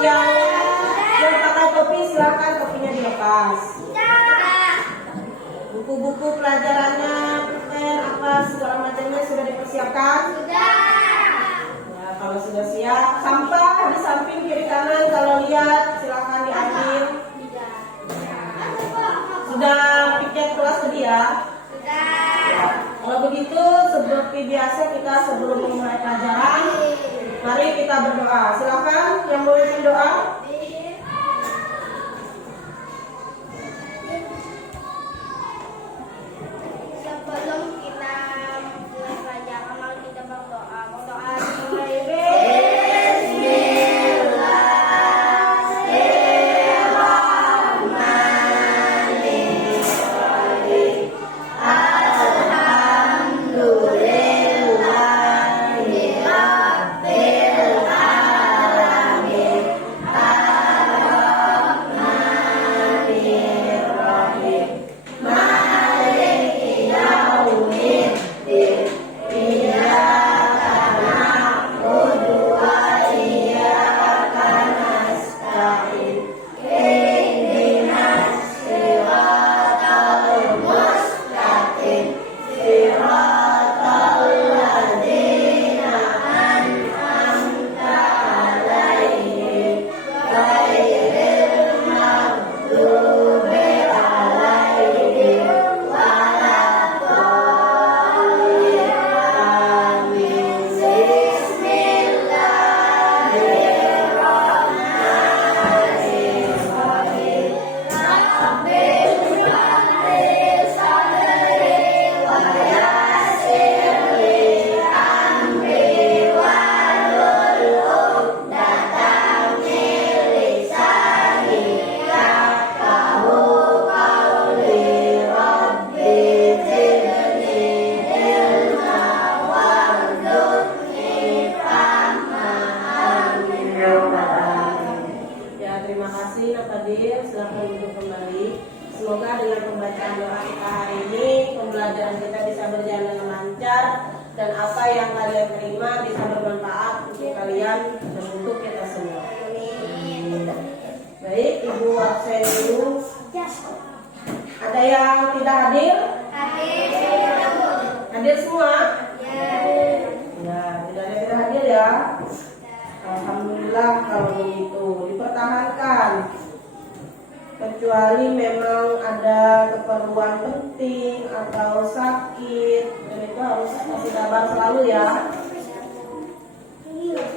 Yang pakai topi silakan topinya dilepas. Buku-buku pelajarannya, pen, apa segala macamnya sudah dipersiapkan? Ya, kalau sudah siap, sampah di samping kiri kanan kalau lihat silakan diambil. Sudah piket kelas tadi ya? Kalau begitu seperti biasa kita sebelum memulai pelajaran, mari kita berdoa. Silakan yang mau berdoa. Sebelum kita mulai pelajaran, mari kita berdoa. Berdoa mulai. Terima kasih Nafadir, silahkan duduk kembali. Semoga dengan pembacaan doa kita hari ini, pembelajaran kita bisa berjalan dengan lancar dan apa yang kalian terima bisa bermanfaat untuk kalian dan untuk kita semua. Baik, Ibu absen dulu. Ada yang tidak hadir? Hadir semua? Ya, tidak ada yang tidak hadir ya. Alhamdulillah kalau begitu dipertahankan, kecuali memang ada keperluan penting atau sakit, dan itu harus kasih kabar selalu ya.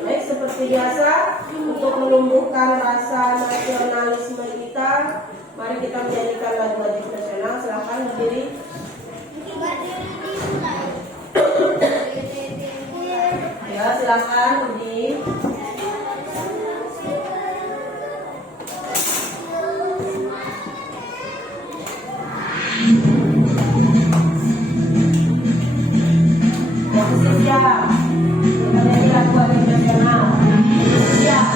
Baik, seperti biasa untuk menumbuhkan rasa nasionalisme kita, mari kita menyanyikan lagu wajib nasional. Silakan berdiri. Ya, silakan berdiri. Siap, kita nyanyi lagu wajib nasional. Siap,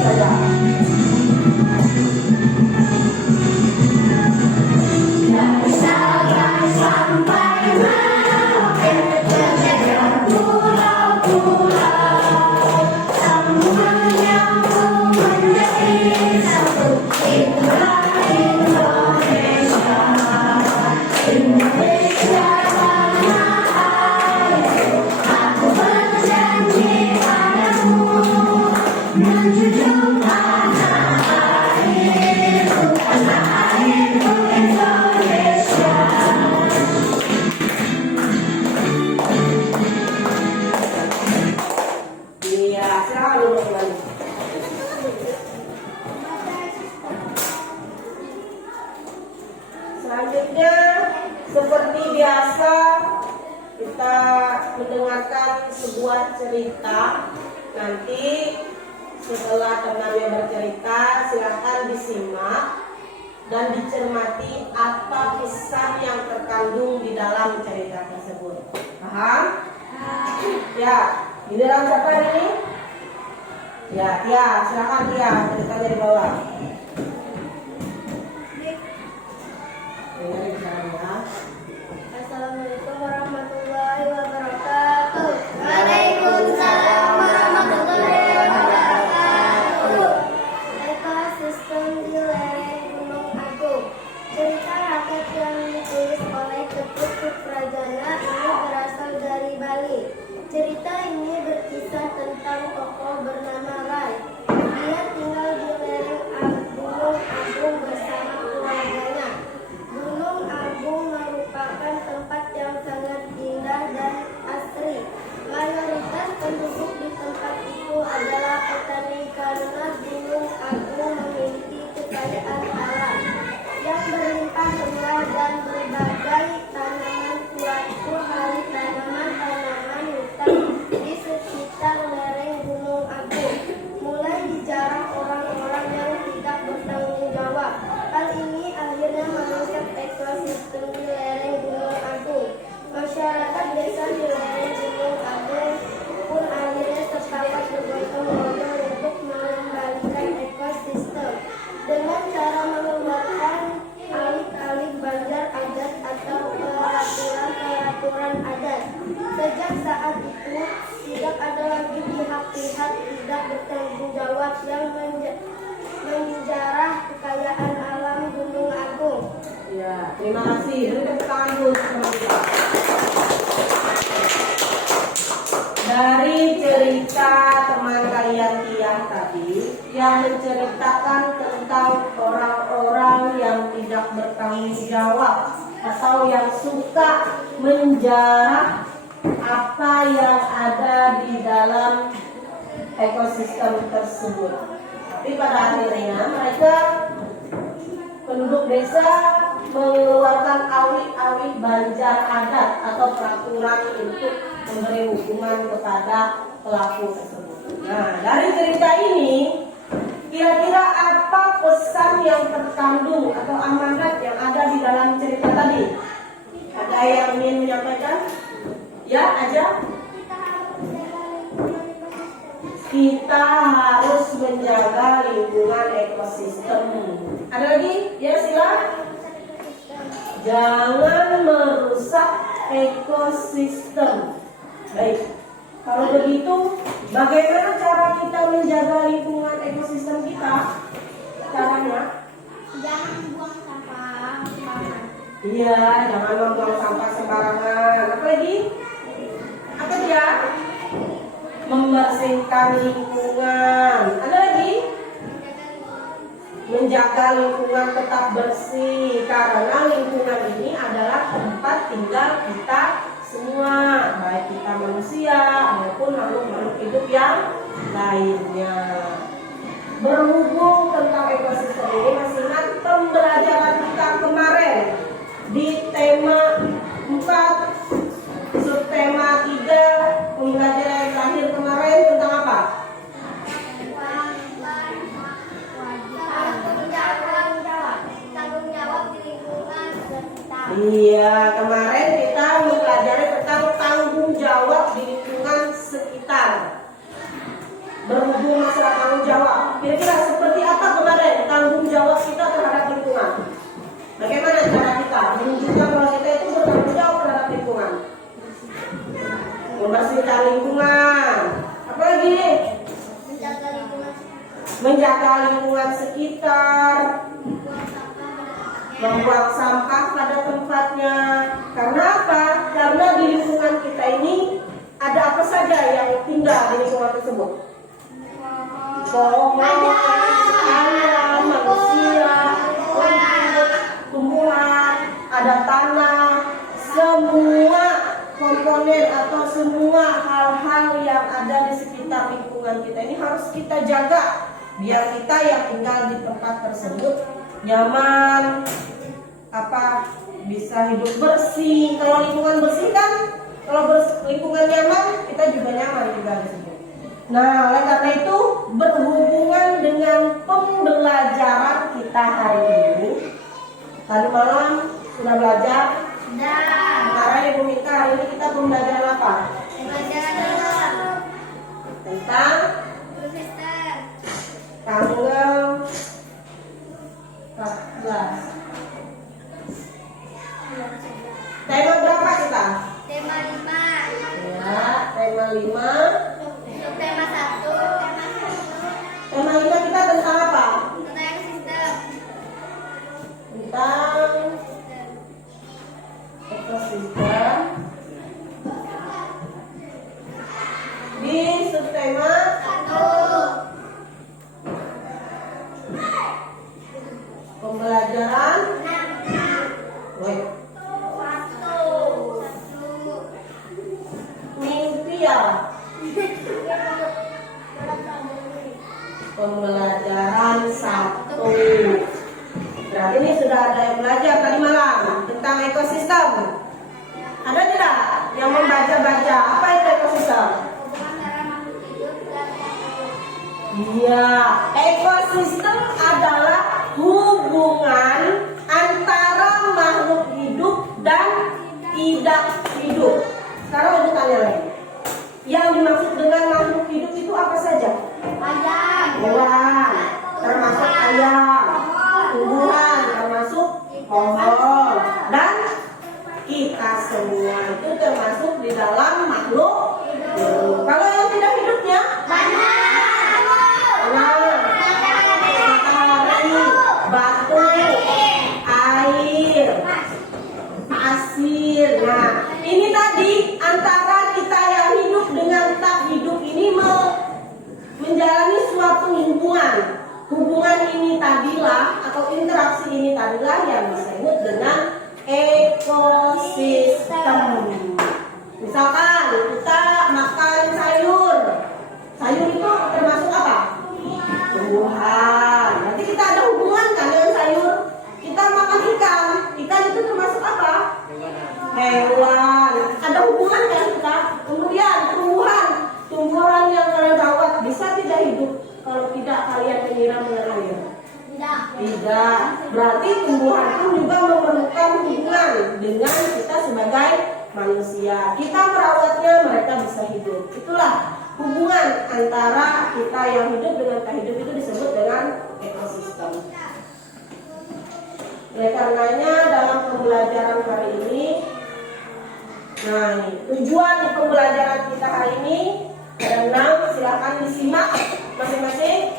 saja. Dari Sabang sampai Merauke, berjalan pulau-pulau, semuanya menjadi satu. Itulah Indonesia, Indonesia. Selanjutnya, seperti biasa, kita mendengarkan sebuah cerita. Nanti setelah temannya bercerita, silakan disimak dan dicermati apa pesan yang terkandung di dalam cerita tersebut. Paham? Ya, giliran siapa ini? Ya, Tia, silakan Tia, ceritanya di bawah. Assalamualaikum warahmatullahi wabarakatuh. Waalaikumsalam warahmatullahi wabarakatuh. pihak tidak bertanggung jawab yang menjarah kekayaan alam Gunung Agung. Ya, terima kasih. Beri tepuk tangan dulu teman kita. Dari cerita teman kalian Tiang tadi yang menceritakan tentang orang-orang yang tidak bertanggung jawab atau yang suka menjarah apa yang ada di dalam ekosistem tersebut. Tapi pada akhirnya mereka penduduk desa mengeluarkan awik-awik banjar adat atau peraturan untuk memberi hukuman kepada pelaku tersebut. Nah, dari cerita ini kira-kira apa pesan yang terkandung atau amanat yang ada di dalam cerita tadi? Ada yang ingin menyampaikan? Ya, aja. Kita harus menjaga lingkungan ekosistem. Ada lagi? Ya, silakan. Jangan merusak ekosistem. Baik. Kalau begitu, bagaimana cara kita menjaga lingkungan ekosistem kita? Caranya? Jangan buang sampah sembarangan. Iya, jangan membuang sampah sembarangan. Apa lagi? Apa dia? Membersihkan lingkungan. Ada lagi? Menjaga lingkungan tetap bersih, karena lingkungan ini adalah tempat tinggal kita semua, baik kita manusia maupun makhluk-makhluk hidup yang lainnya. Berhubung tentang ekosistem ini, masih ingat pembelajaran kita kemarin di tema 4 subtema 3, pembelajaran yang terakhir kemarin tentang apa? Tanggung jawab di lingkungan sekitar. Iya, kemarin kita mempelajari tentang tanggung jawab di lingkungan sekitar. Berhubung masalah tanggung jawab, kira-kira seperti apa kemarin tanggung jawab kita terhadap lingkungan? Bagaimana cara kita menunjukkan bahwa kita itu bertanggung jawab terhadap lingkungan? Membersihkan lingkungan. Apa lagi? Menjaga lingkungan. Menjaga lingkungan sekitar. Membuang sampah pada tempatnya. Karena apa? Karena di lingkungan kita ini ada apa saja yang tinggal di lingkungan tersebut? Pohon, ayam, manusia, tumbuhan, ada tanah, semua komponen atau semua hal-hal yang ada di sekitar lingkungan kita ini harus kita jaga biar kita yang tinggal di tempat tersebut nyaman, bisa hidup bersih. Kalau lingkungan bersih kan, kalau lingkungan nyaman, kita juga nyaman tinggal di situ. Nah, oleh karena itu berhubungan dengan pembelajaran kita hari ini. Tadi malam sudah belajar. Sekarang Ibu Mika, hari ini kita pembelajaran apa? Tentang tanggal 14. Tema berapa kita? Tema 5. Ya, tema 5. Tema 1. Tema 5 kita tentang apa? Tentang ekosistem. Tentang ekosistem. Di subtema 1. pembelajaran. Wait. Mimpi ya. Pembelajaran 1. Berarti ini sudah ada yang belajar tadi malam tentang ekosistem. Ada tidak yang membaca-baca apa itu ekosistem? Hubungan antara makhluk hidup dan makhluk. Iya, ekosistem adalah hubungan antara makhluk hidup dan tidak hidup. Sekarang aku tanya lagi. Yang dimaksud dengan makhluk hidup itu apa saja? Ayam. Hewan, termasuk ayam, tumbuhan, termasuk pohon, dan kita semua itu termasuk di dalam makhluk hidup. Kalau yang tidak hidupnya, Banyak. naksir. Nah, ini tadi antara kita yang hidup dengan tak hidup ini menjalani suatu hubungan. Hubungan ini tadilah atau interaksi ini tadilah yang disebut dengan ekosistem. Misalkan kita makan sayur. Sayur itu termasuk apa? Tumbuhan. Nanti kita ada hubungan kan dengan sayur. Kita makan ikan. Ikan itu termasuk apa? Hewan. Ada hubungan kan kita? Kemudian tumbuhan. Tumbuhan yang kalian rawat bisa tidak hidup kalau tidak kalian menyiram dengan air? Tidak. Berarti tumbuhan pun juga memerlukan hubungan dengan kita sebagai manusia. Kita merawatnya, mereka bisa hidup. Itulah hubungan antara kita yang hidup dengan tak hidup, itu disebut dengan ekosistem. Oleh karenanya dalam pembelajaran hari ini, nah ini, tujuan pembelajaran kita hari ini ada 6, silakan disimak masing-masing.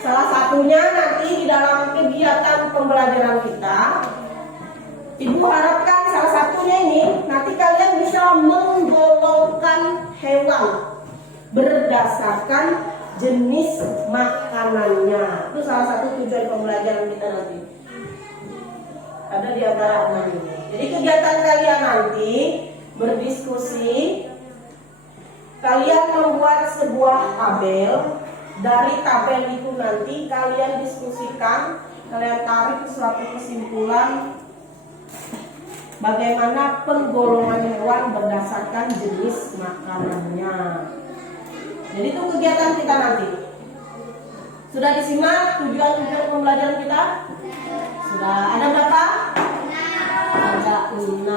Salah satunya nanti di dalam kegiatan pembelajaran kita, Ibu harapkan salah satunya ini nanti kalian bisa menggolongkan hewan berdasarkan jenis makanannya. Itu salah satu tujuan pembelajaran kita nanti. Ada di antara 6 ini. Jadi kegiatan kalian nanti berdiskusi. Kalian membuat sebuah tabel. Dari tabel itu nanti kalian diskusikan, kalian tarik suatu kesimpulan bagaimana penggolongan hewan berdasarkan jenis makanannya. Jadi itu kegiatan kita nanti. Sudah disimak tujuan-tujuan pembelajaran kita? Sudah. Ada berapa? Ada 6.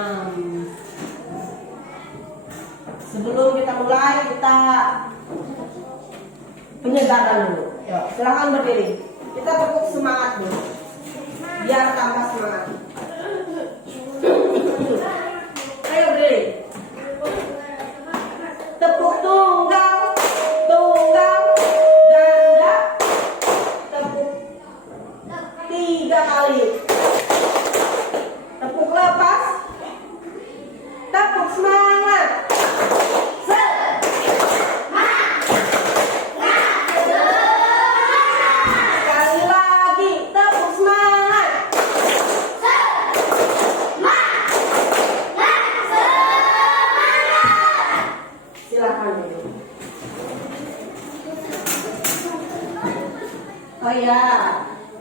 Sebelum kita mulai, kita penyegaran dulu. Yuk, silahkan berdiri. Kita tepuk semangat dulu, biar tambah semangat. Ayo berdiri. Tepuk tunggal, tunggal, ganda. Tepuk 3 kali. Tepuk lepas. Tepuk semangat. Sekali lagi, tepuk semangat. Silakan dulu. Oh ya,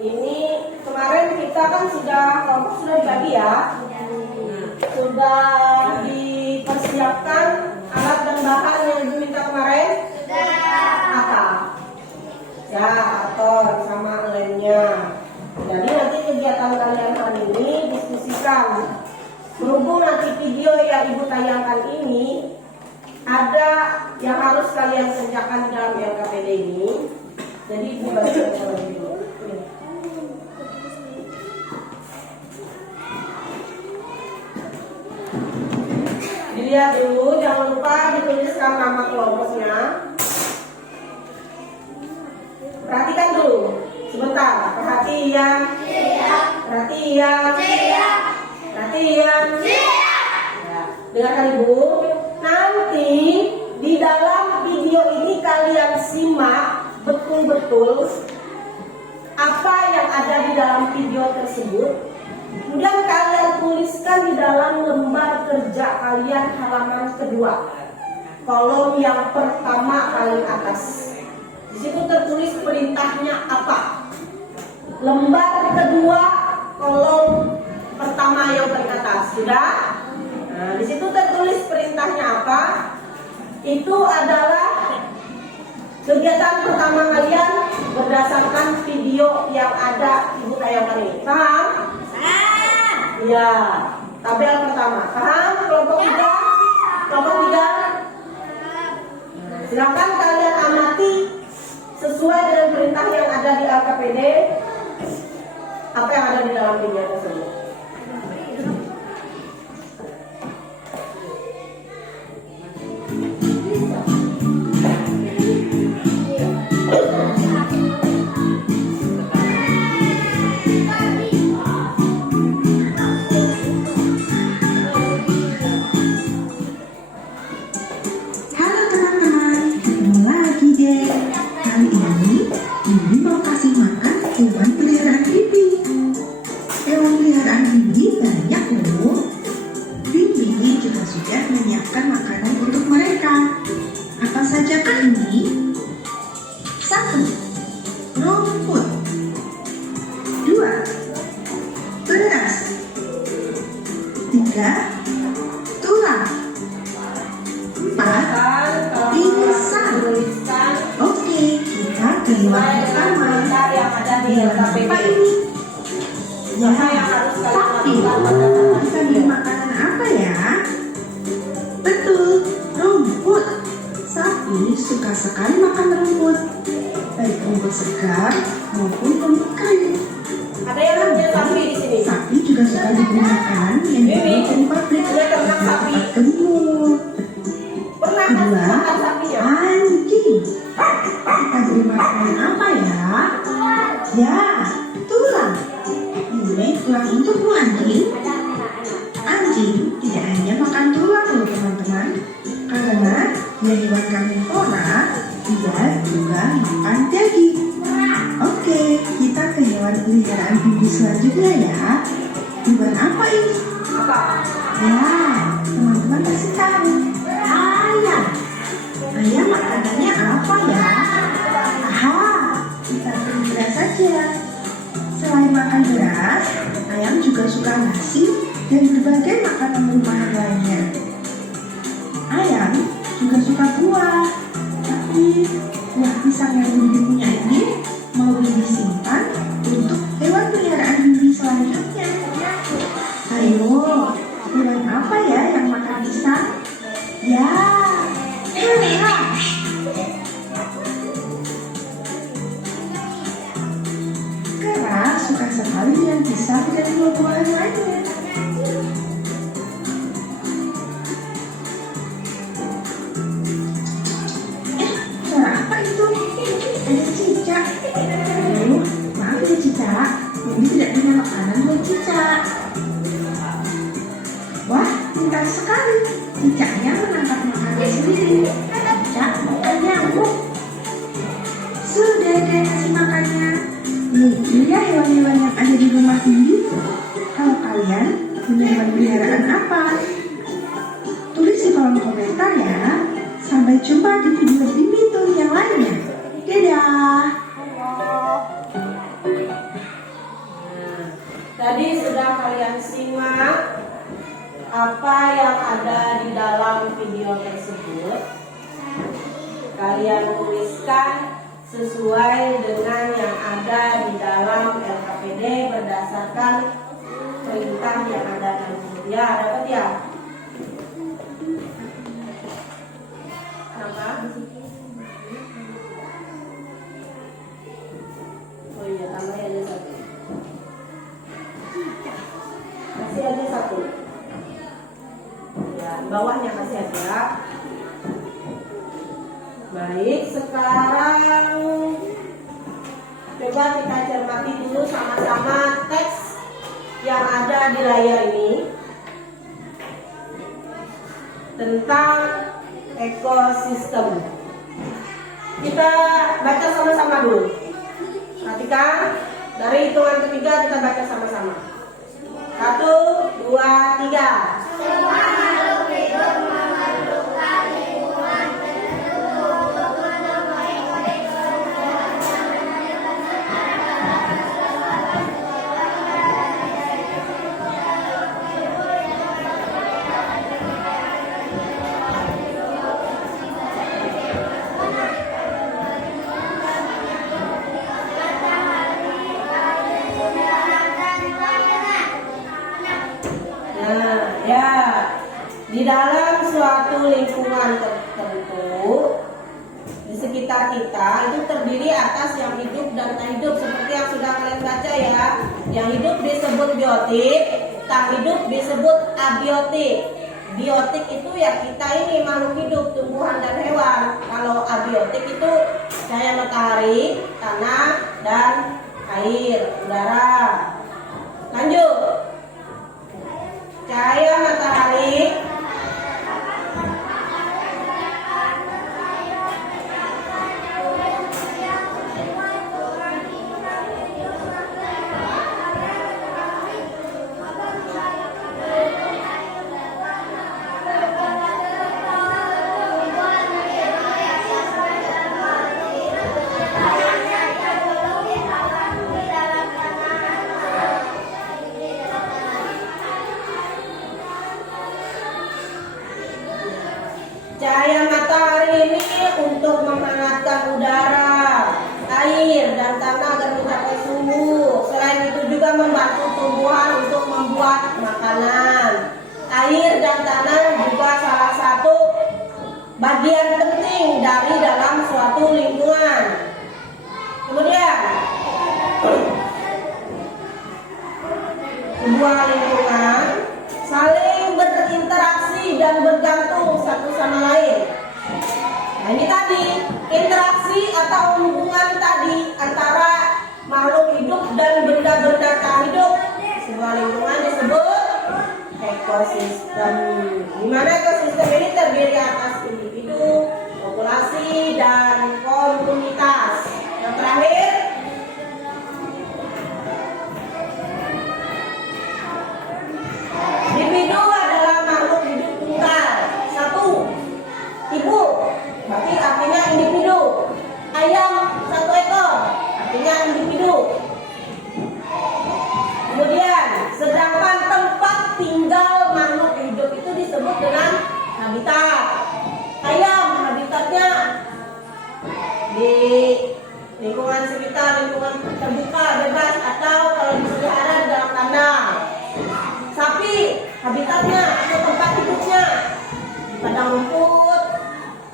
ini kemarin kita kan kelompok sudah dibagi ya. Sudah dipersiapkan alat dan bahan yang Ibu minta kemarin? Apa? Ya, karton sama lemnya. Jadi nanti kegiatan kalian hari ini diskusikan. Berhubung nanti video yang Ibu tayangkan ini ada yang harus kalian kerjakan di dalam LKPD ini. Jadi Ibu bacakan terlebih dulu. Dilihat dulu, jangan lupa dituliskan nama kelompoknya. Perhatikan dulu, sebentar. Perhatian, perhatian, perhatian. Ya, dengarkan Ibu. Nanti di dalam video ini kalian simak betul-betul apa yang ada di dalam video tersebut. Kemudian kalian tuliskan di dalam lembar kerja kalian halaman kedua, kolom yang pertama paling atas. Di situ tertulis perintahnya apa. Lembar kedua, kolom pertama yang paling atas. Sudah? Nah, di situ tertulis perintahnya apa. Itu adalah kegiatan pertama kalian berdasarkan video yang ada Ibu tayangkan ini. Paham? Ya, tabel pertama. Paham? Kelompok 3? Kelompok 3? Silakan kalian amati sesuai dengan perintah yang ada di LKPD apa yang ada di dalam video tersebut. 3. Tulang. 4. Insan. Tuliskan Oke, kita ke hewan pertama. yang ada di Hewan apa LKPD. ini? Apa yang harus Sapi. kalian lakukan berdasarkan Kita video? makanan apa ya? Betul, rumput. Sapi suka sekali makan rumput, baik rumput segar maupun rumput kering. Ada yang namanya sapi di sini. Sapi juga suka diberi makanan yang dibuat dari pabrik Sudah ternak sapi. tempat gemuk. Pernah Kedua, makan sapi ya? anjing. Kita beri makanan apa ya? Ya, tulang. Ini tulang untukmu anjing. Anjing tidak hanya makan tulang loh teman-teman, karena dia hewan karnivora, dia juga makan daging. Oke, kita ke hewan peliharaan bibi selanjutnya ya. Hewan apa ini? Apa? Ya, teman-teman kasih tahu. Ayam. Ayam makanannya apa ya? Aha, kita beri beras saja. Selain makan beras, ayam juga suka nasi dan berbagai makanan rumahan lainnya. Ayam juga suka buah, tapi buah pisang yang Bibi punya ini mau Bibi simpan untuk hewan peliharaan Bibi selanjutnya. Ayo, hewan apa ya yang makan pisang? Ya, kera. Kera suka sekali dengan pisang dan buah-buahan lainnya. Suara apa itu? Ada cicak. Aduh, maaf ya cicak, Bibi tidak punya makanan buat cicak. Wah, pintar sekali. Cicaknya menangkap makanan sendiri. Cicak makan nyamuk. Sudah deh kasih makannya. Lucu ya hewan-hewan yang ada di rumah Bibi. Kalau kalian punya hewan peliharaan apa? Tulis di kolom komentar ya. Sampai jumpa di video Bibi tuh yang lainnya. Dadah. Tadi sudah kalian simak apa yang ada di dalam video tersebut. Kalian tuliskan sesuai dengan yang ada di dalam LKPD berdasarkan perintah yang ada dalam buku. Ya, dapat ya? Kenapa? Oh iya, tambah aja satu. Kasih aja satu. Ya, di bawahnya kasih aja. Baik, sekarang coba kita cermati dulu sama-sama teks yang ada di layar ini tentang ekosistem. Kita baca sama-sama dulu. Perhatikan, dari hitungan ketiga kita baca sama-sama. 1, 2, 3. Semua makhluk hidup memerlukan lingkungan pendukung untuk memenuhi Nah, ya, di dalam suatu lingkungan tertentu di sekitar kita itu terdiri atas yang hidup dan tak hidup, seperti yang sudah kalian baca ya. Yang hidup disebut biotik, tak hidup disebut abiotik. Biotik itu ya kita ini makhluk hidup, tumbuhan dan hewan. Kalau abiotik itu cahaya matahari, tanah dan air, udara. Lanjut. Cahaya matahari Cahaya matahari ini untuk menghangatkan udara, air, dan tanah agar mencapai suhu. Selain itu juga membantu tumbuhan untuk membuat makanan. Air dan tanah juga salah satu bagian penting dari dalam suatu lingkungan. Kemudian, sebuah lingkungan saling berinteraksi dan bergantung satu sama lain. Nah, ini tadi interaksi atau hubungan tadi antara makhluk hidup dan benda-benda tak hidup. Sebuah lingkungan disebut ekosistem. Di mana ekosistem ini terdiri atas individu, populasi, dan komunitas. Yang terakhir, individu adalah makhluk hidup tunggal. Satu, ibu, berarti artinya individu. Ayam satu ekor, artinya individu. Kemudian, sedangkan tempat tinggal makhluk hidup itu disebut dengan habitat. Ayam habitatnya di lingkungan sekitar, lingkungan terbuka, bebas, atau kalau dipelihara di dalam kandang. Sapi habitatnya atau tempat hidupnya di padang rumput,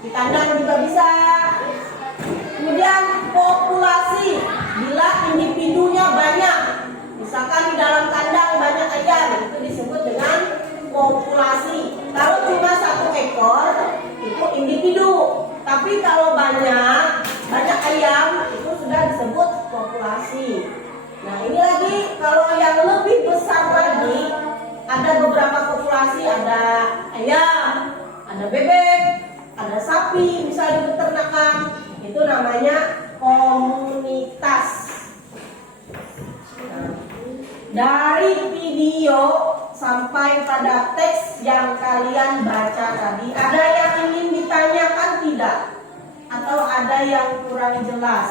di kandang juga bisa. Kemudian populasi, bila individunya banyak, misalkan di dalam kandang banyak ayam, itu disebut dengan populasi. Kalau cuma satu ekor, itu individu. Tapi kalau banyak ayam, itu sudah disebut populasi. Nah, ini lagi kalau yang lebih besar lagi, ada beberapa populasi, ada ayam, ada bebek, ada sapi, misalnya di peternakan, itu namanya komunitas. Nah, dari video sampai pada teks yang kalian baca tadi, ada yang ingin ditanyakan tidak? Atau ada yang kurang jelas?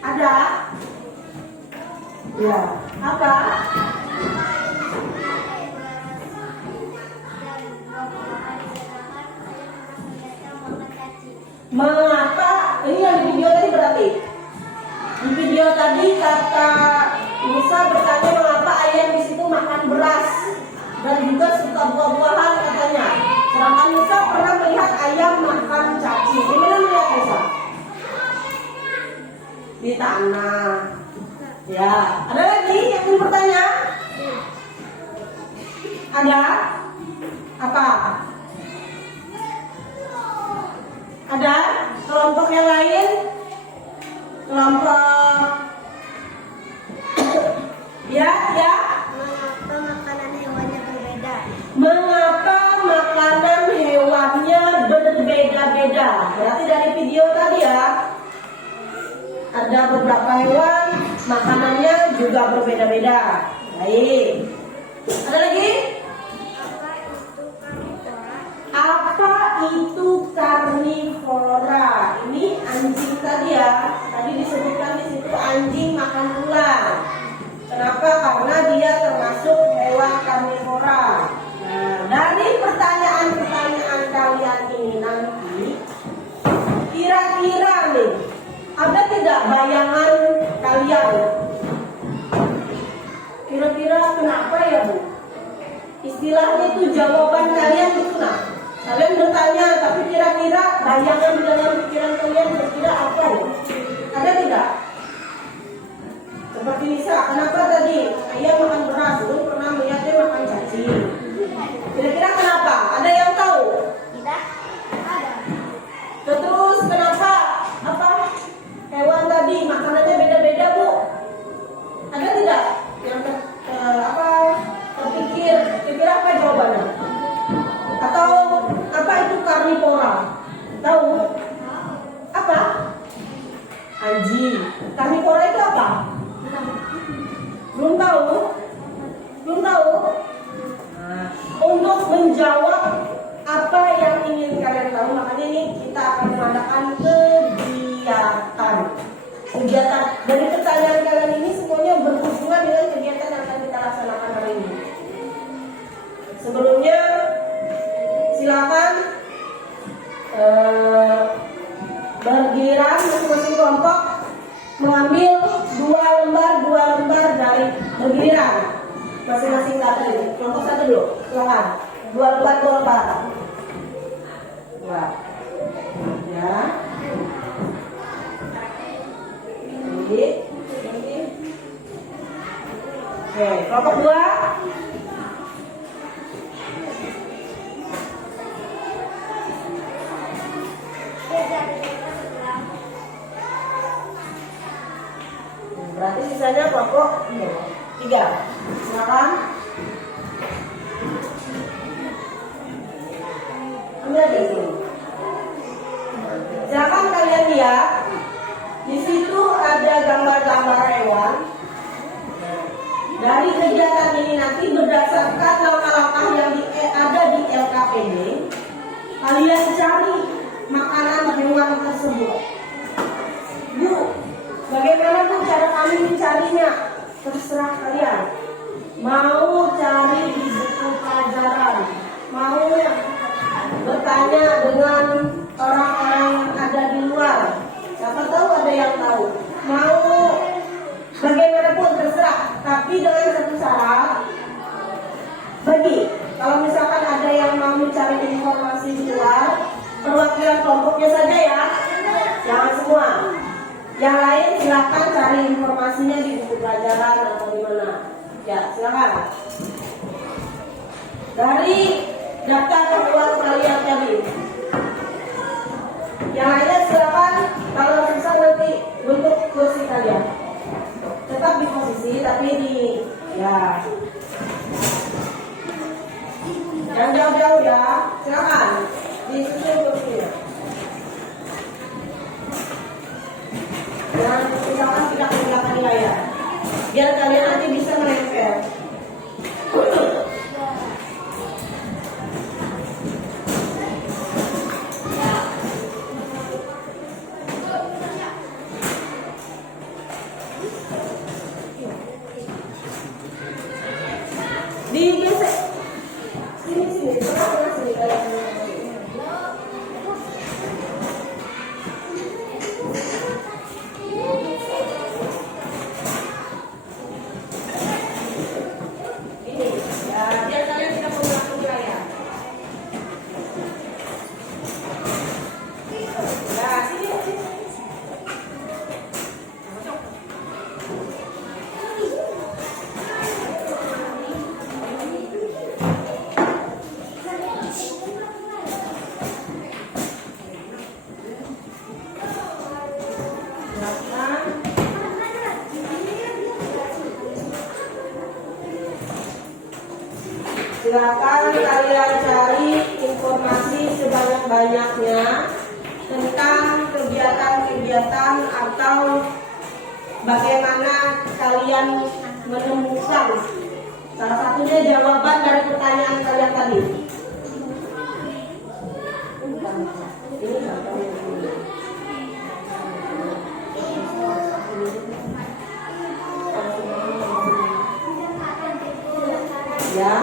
Ada? Ya, apa? Mengapa? Ini yang di video tadi berarti? Di video tadi kata Musa bertanya mengapa ayam di situ makan beras dan juga suka buah-buahan katanya. Sedangkan Musa pernah melihat ayam makan cacing. Di mana melihat Musa? Di tanah. Ya, ada lagi yang ingin bertanya? Ada? Apa? Ada kelompok yang lain? Kelompok ya. Mengapa makanan hewannya berbeda? Mengapa makanan hewannya berbeda-beda? Berarti dari video tadi ya, ada beberapa hewan makanannya juga berbeda-beda. Baik. Ada lagi? Apa itu karnivora? Ini anjing tadi ya. Tadi disebutkan di situ anjing makan ular. Kenapa? Karena dia termasuk hewan karnivora. Nah, dari pertanyaan-pertanyaan kalian ini nanti, kira-kira nih, ada tidak bayangan kalian? Kira-kira kenapa ya, Bu? Istilahnya itu jawaban kalian itu nah. Kalian bertanya, tapi kira-kira bayangan di dalam pikiran kalian kira-kira apa ya? Ada tidak? Seperti Nisa, kenapa tadi ayam makan beras? Belum pernah melihat dia makan cacing. Kira-kira kenapa? Ada yang tahu? Tidak ada. Terus kenapa? Apa? Hewan tadi makanannya beda-beda, Bu? Ada tidak? Yang terpikir? Kira-kira apa jawabannya? Atau apa itu karnivora? Tahu? Apa? Anjing. Karnivora itu apa? Belum tahu? Belum tahu? Nah, untuk menjawab apa yang ingin kalian tahu, makanya ini kita akan mengadakan kegiatan. Dari pertanyaan kalian ini semuanya berhubungan dengan kegiatan yang akan kita laksanakan hari ini. Sebelumnya silakan kelompok mengambil dua lembar dari bergiliran masing-masing kartu. Kelompok satu dulu, silakan. Dua lembar. Dua. Ya. Ini. Oke, kelompok dua. Berarti sisanya kelompok tiga. Silakan. Ambil di sini. Silakan kalian lihat. Di situ ada gambar-gambar hewan. Dari kegiatan ini nanti berdasarkan langkah-langkah yang ada di LKPD, kalian cari makanan hewan tersebut. Bu, bagaimana Bu cara kami mencarinya? Terserah kalian. Mau cari di buku pelajaran, mau bertanya dengan orang-orang yang ada di luar. Siapa tahu ada yang tahu. Mau bagaimanapun terserah. Tapi dengan satu syarat. Bagi, kalau misalkan ada yang mau mencari informasi di luar, perwakilan kelompoknya saja ya. Jangan semua. Yang lain silakan cari informasinya di buku pelajaran atau di mana. Ya, silakan. Dari daftar keperluan kalian tadi. Yang lainnya silakan, kalau susah nanti bentuk kursi kalian. Tetap di posisi tapi di ya. Jangan jauh-jauh ya. Silakan disusun kursinya. Dan misalkan tidak ke belakang layar, biar kalian nanti bisa menempel. Digesek. Sini, tengah sini kalian. Silakan kalian cari informasi sebanyak-banyaknya tentang kegiatan-kegiatan atau bagaimana kalian menemukan salah satunya jawaban dari pertanyaan kalian tadi. Ya.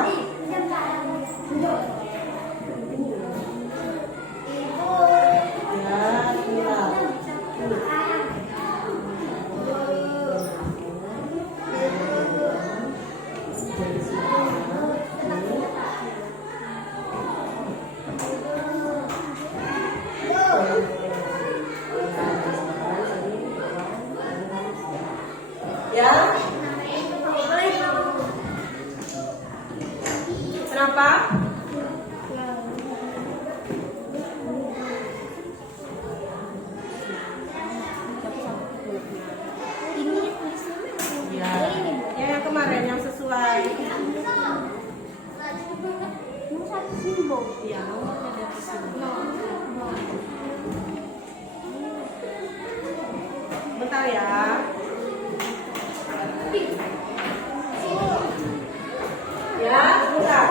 Ya. Kenapa? Ya, yang kemarin yang sesuai. Iya, nomornya di atas sini. Bentar ya. Ya, bentar.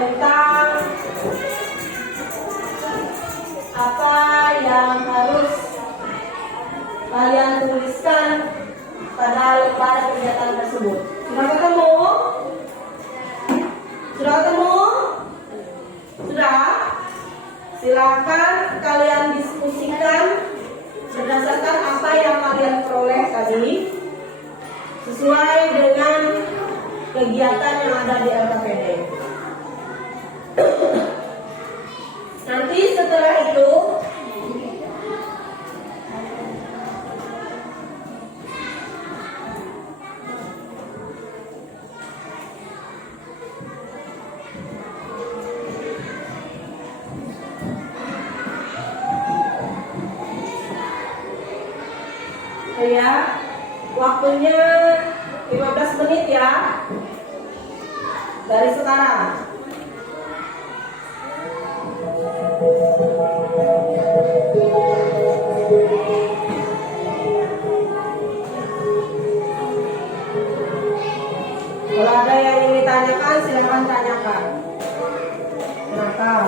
tentang apa yang harus kalian tuliskan pada kegiatan tersebut. Sudah ketemu? Sudah ketemu? Sudah? Silakan kalian diskusikan berdasarkan apa yang kalian peroleh tadi sesuai dengan kegiatan yang ada di LKPD. Nanti setelah itu ya, waktunya 15 menit ya dari sekarang. Kalau ada yang ingin ditanyakan, silakan tanyakan. Silakan.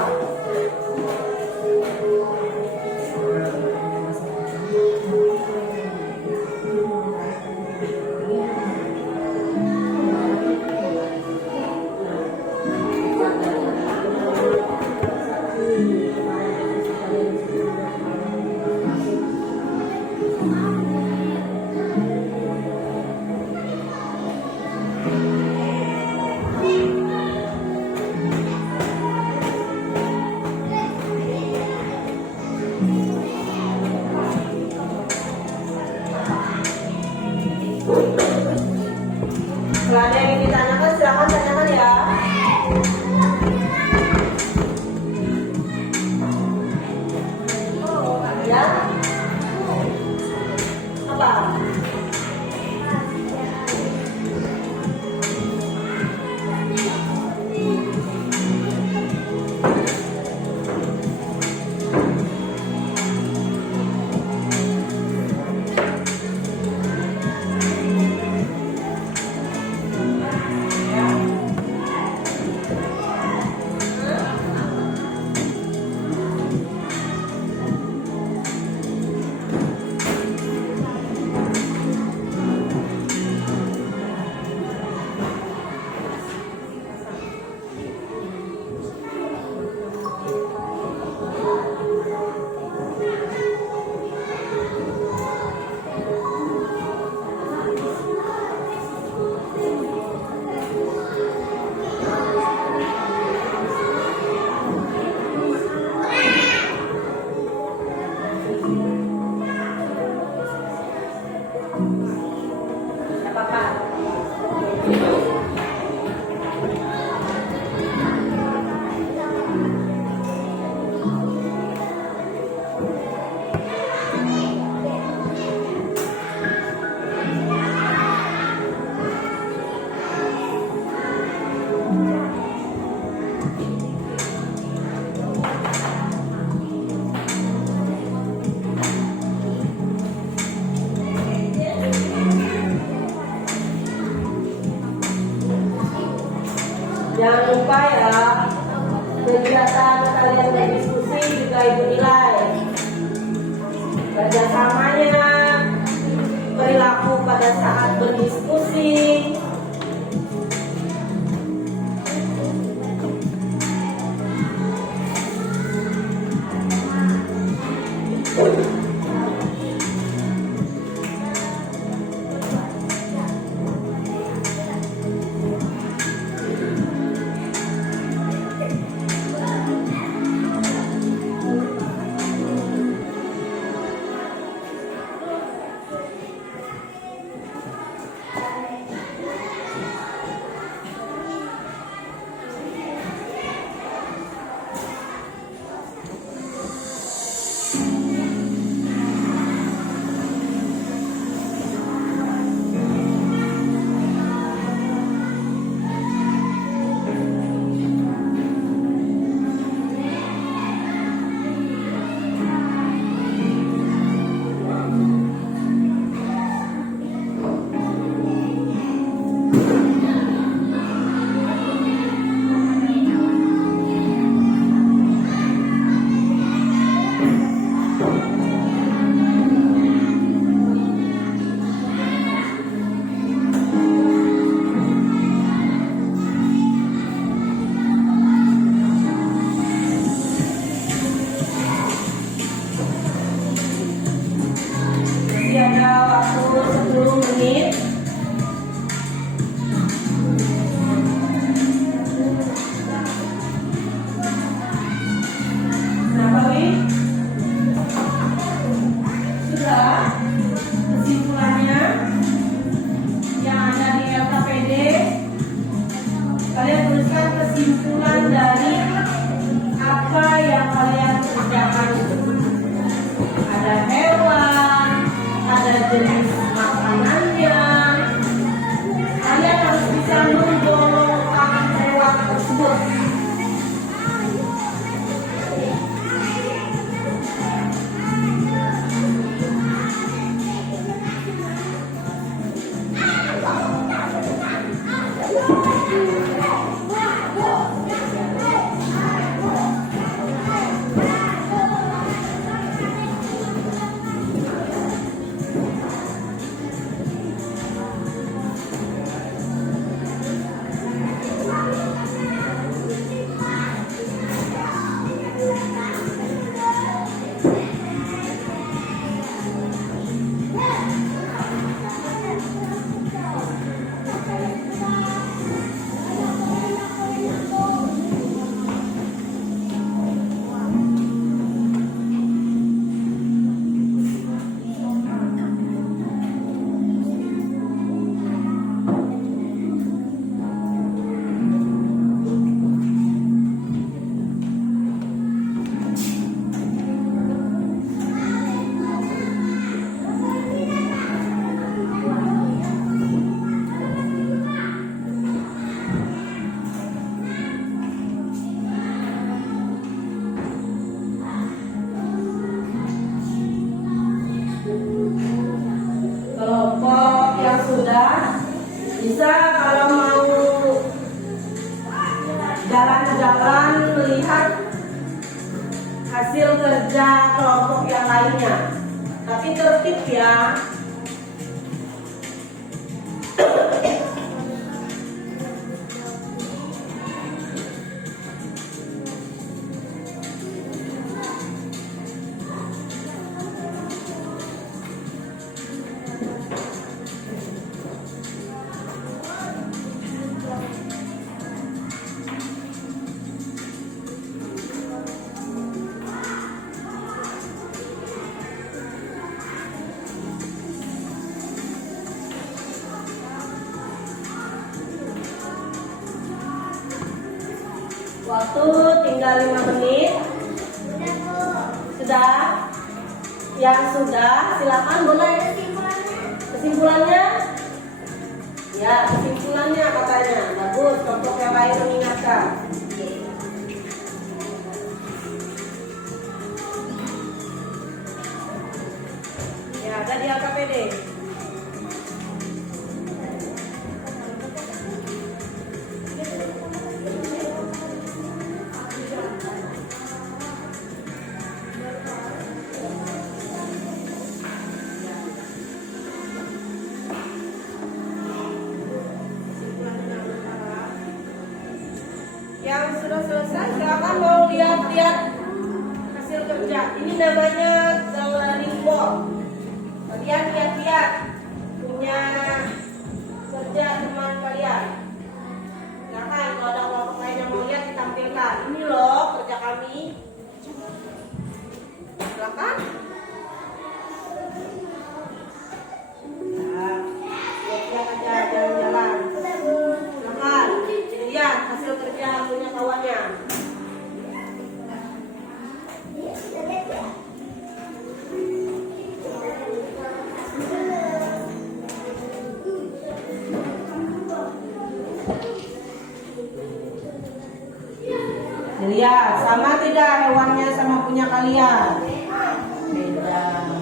Kalau ada yang ingin ditanyakan, silakan tanyakan ya. Ya? Apa? Jangan lupa ya, kegiatan kalian berdiskusi juga ibu nilai. Kerjasamanya, perilaku pada saat berdiskusi. jalan-jalan melihat hasil kerja kelompok yang lainnya. Tapi tertib ya. Waktu tinggal 5 menit. Sudah? Yang sudah, silakan boleh. Kesimpulannya? Ya, kesimpulannya katanya. Bagus, kelompok yang lain mengingatkan. Ya, ada di LKPD. Yang sudah selesai silakan mau lihat-lihat hasil kerja. Ini namanya coloring board. Kalian lihat-lihat punya kerja teman kalian. Silakan kalau ada kelompok lain yang mau lihat ditampilkan. Ini loh kerja kami. Silakan. Nah, lihat-lihat aja jalan-jalan. Silakan lihat hasil kerja punya kawannya. Lihat sama tidak hewannya sama punya kalian? Beda.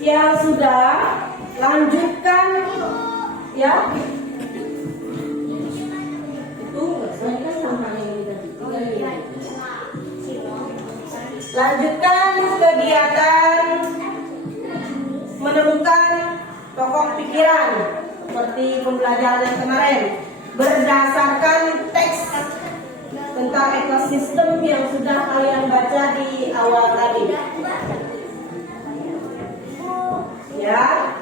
Yang sudah lanjutkan ya. Itu saya kan sama ini tadi. Lanjutkan kegiatan menemukan pokok pikiran seperti pembelajaran yang kemarin berdasarkan teks tentang ekosistem yang sudah kalian baca di awal tadi. Ya.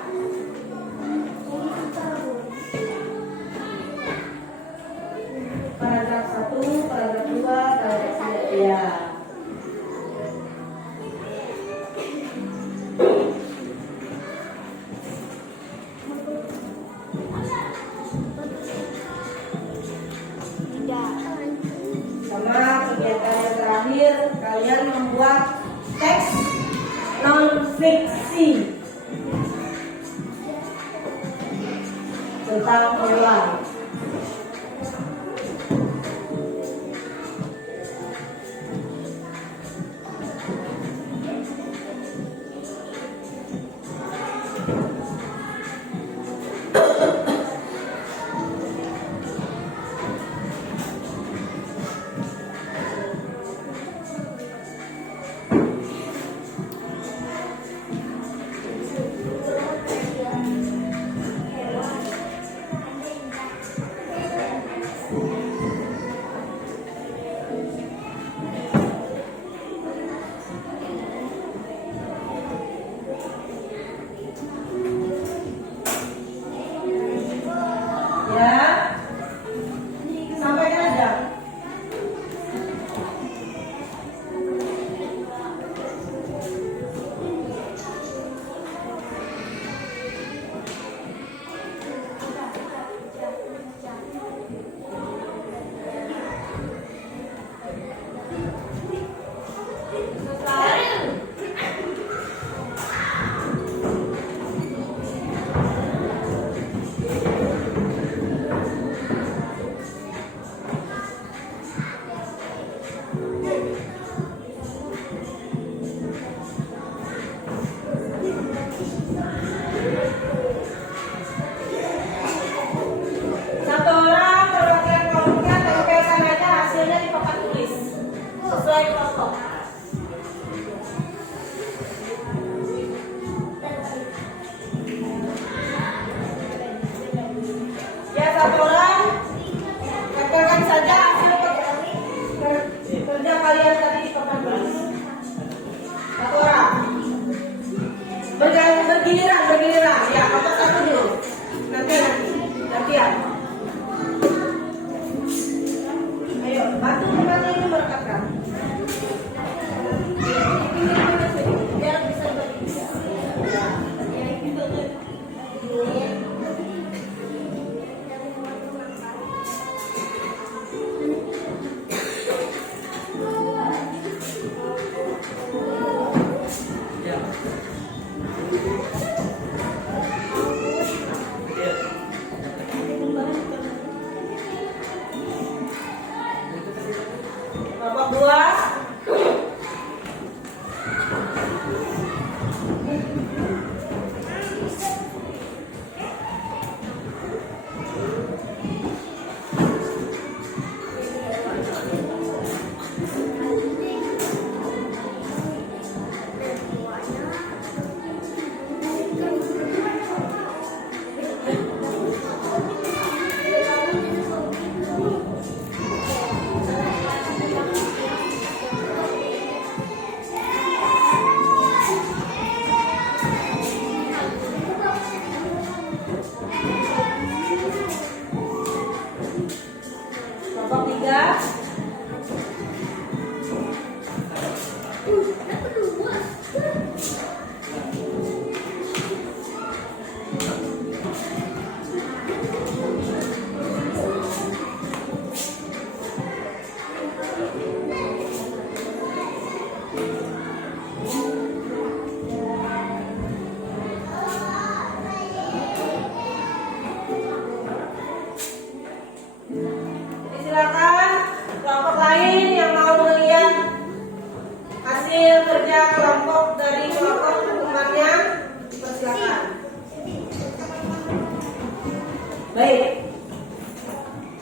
Paragraf 1, paragraf 2, paragraf 3. Ya. Sama kegiatan yang terakhir, kalian membuat teks non-fiksi tentang online.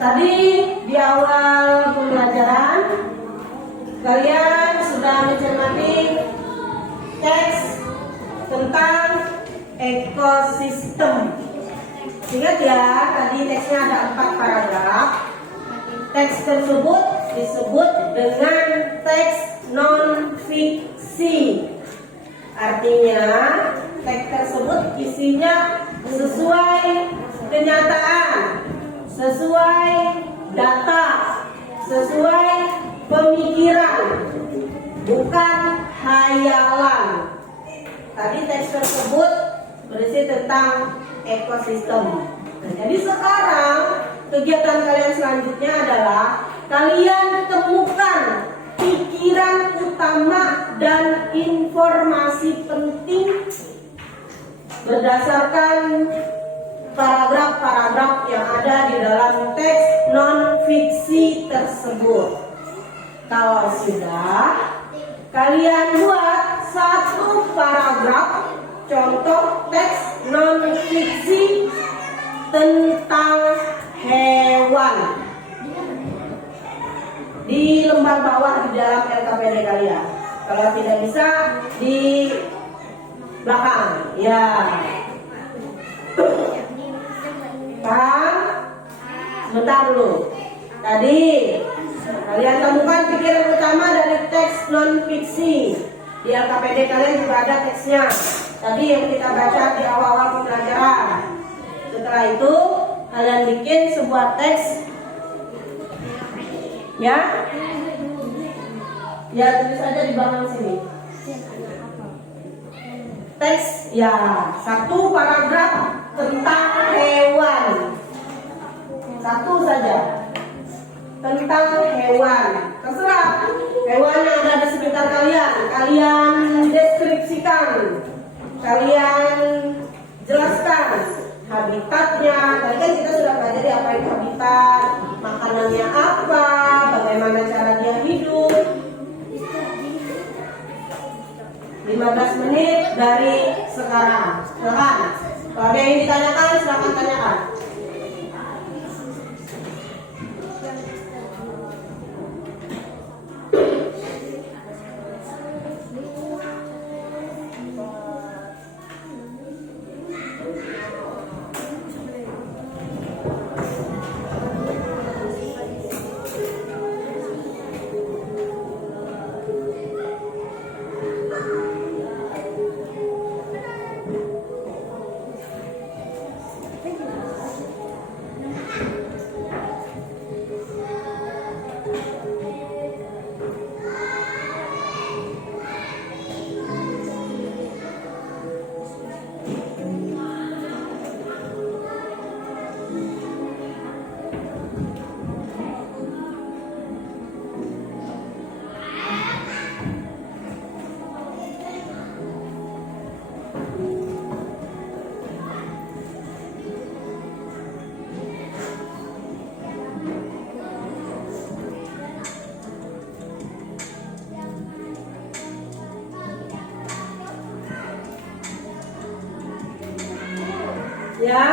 Tadi di awal pembelajaran kalian sudah mencermati teks tentang ekosistem. Ingat ya, tadi teksnya ada 4 paragraf. Teks tersebut disebut dengan teks non-fiksi. Artinya, teks tersebut isinya sesuai kenyataan, sesuai data, sesuai pemikiran, bukan hayalan. Tadi teks tersebut berisi tentang ekosistem. Nah, jadi sekarang kegiatan kalian selanjutnya adalah kalian temukan pikiran utama dan informasi penting berdasarkan paragraf-paragraf yang ada di dalam teks non-fiksi tersebut. Kalau sudah, kalian buat satu paragraf contoh teks non-fiksi tentang hewan di lembar bawah di dalam LKPD kalian. Kalau tidak bisa di belakang, ya. Paham? Sebentar dulu. Tadi kalian temukan pikiran utama dari teks non-fiksi. Di LKPD kalian juga ada teksnya. Tadi yang kita baca di awal-awal pembelajaran. Setelah itu kalian bikin sebuah teks, ya. Ya, tulis aja di belakang sini. Teks, ya, satu paragraf tentang hewan. Satu saja tentang hewan. Terserah hewan yang ada di sekitar kalian. Kalian deskripsikan, kalian jelaskan habitatnya. Tadi kan kita sudah pelajari apa itu habitat, makanannya apa, bagaimana cara dia hidup. 15 menit dari sekarang. Silakan. Kalau ada yang ditanyakan, silakan tanyakan. Ya.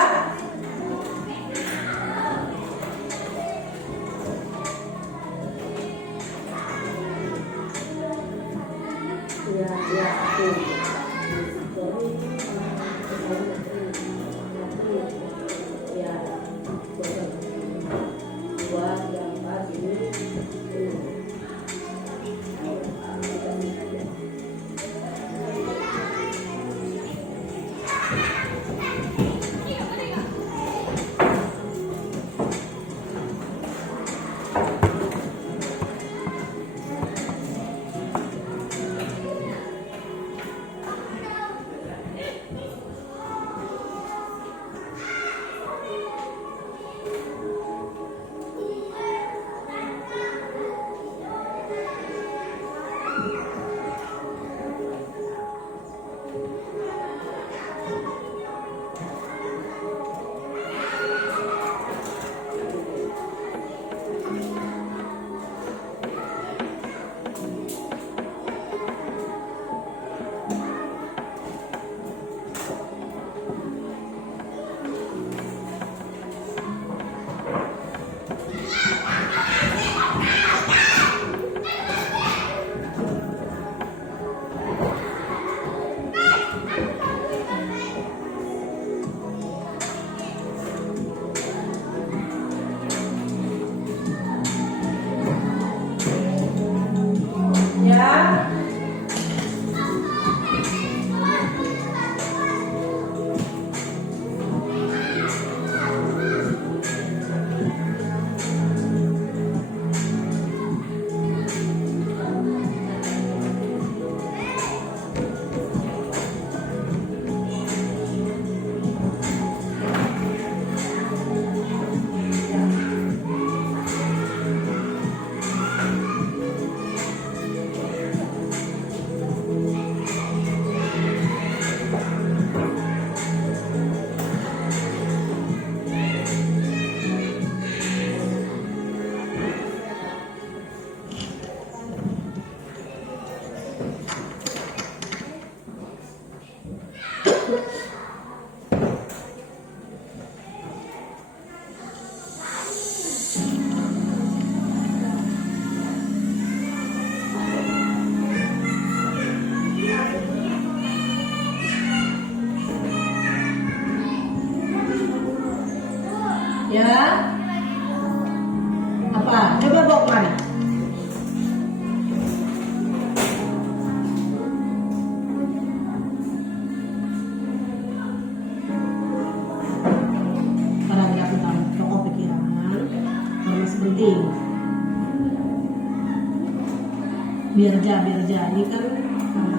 Birja ini kan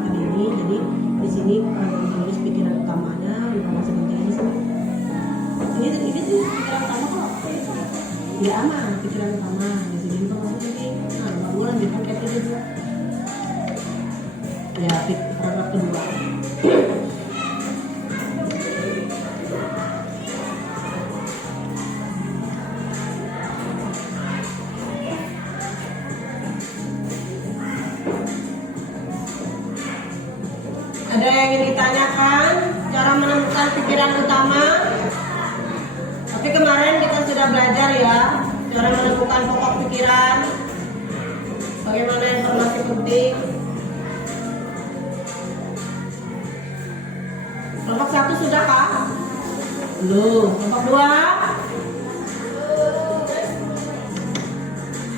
tadi ini, jadi di sini menulis pikiran utamanya, informasi seperti ini sih. Ini sih pikiran utama kok. Ya aman, pikiran utama di sini informasi ini. Nah, baru lanjutkan kayak gitu. Ya, paragraf kedua. Ada yang ingin ditanyakan cara menemukan pikiran utama? Tapi kemarin kita sudah belajar ya cara menemukan pokok pikiran, bagaimana informasi penting. Kelompok 1 sudah kah? Belum. Kelompok 2?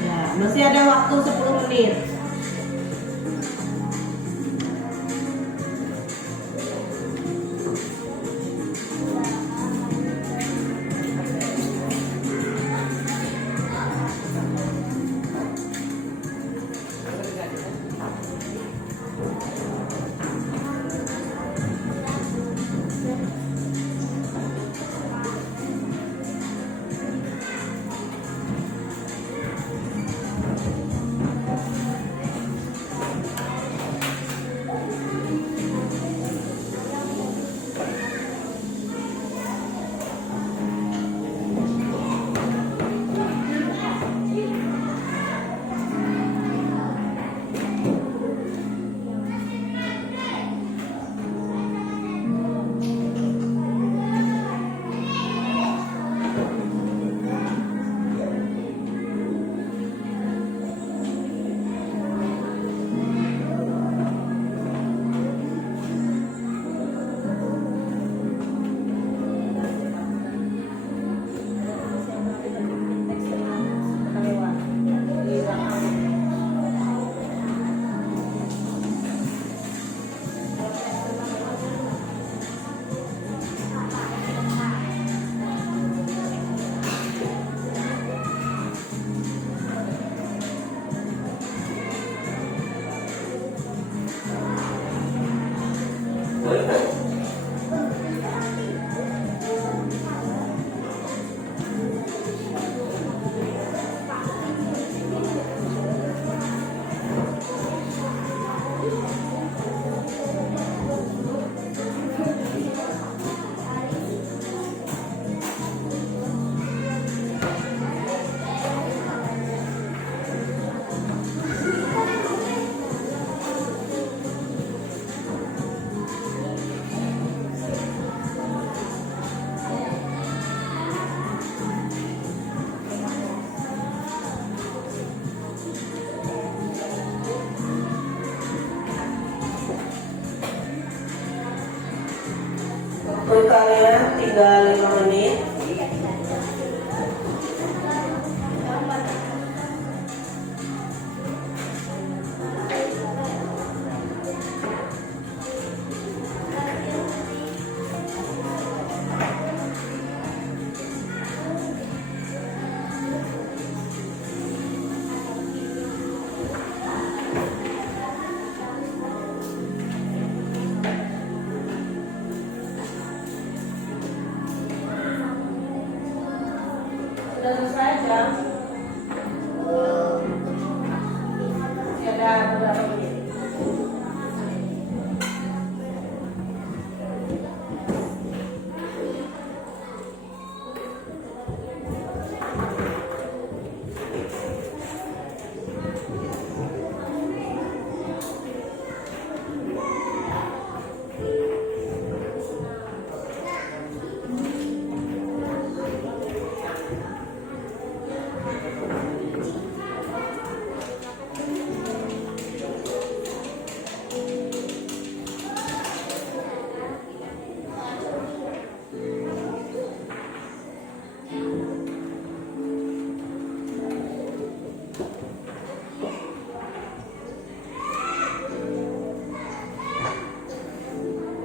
Ya, masih ada waktu 10 menit. Untuk kalian tinggal 5 menit. Sudah selesai jam? Masih ada beberapa menit.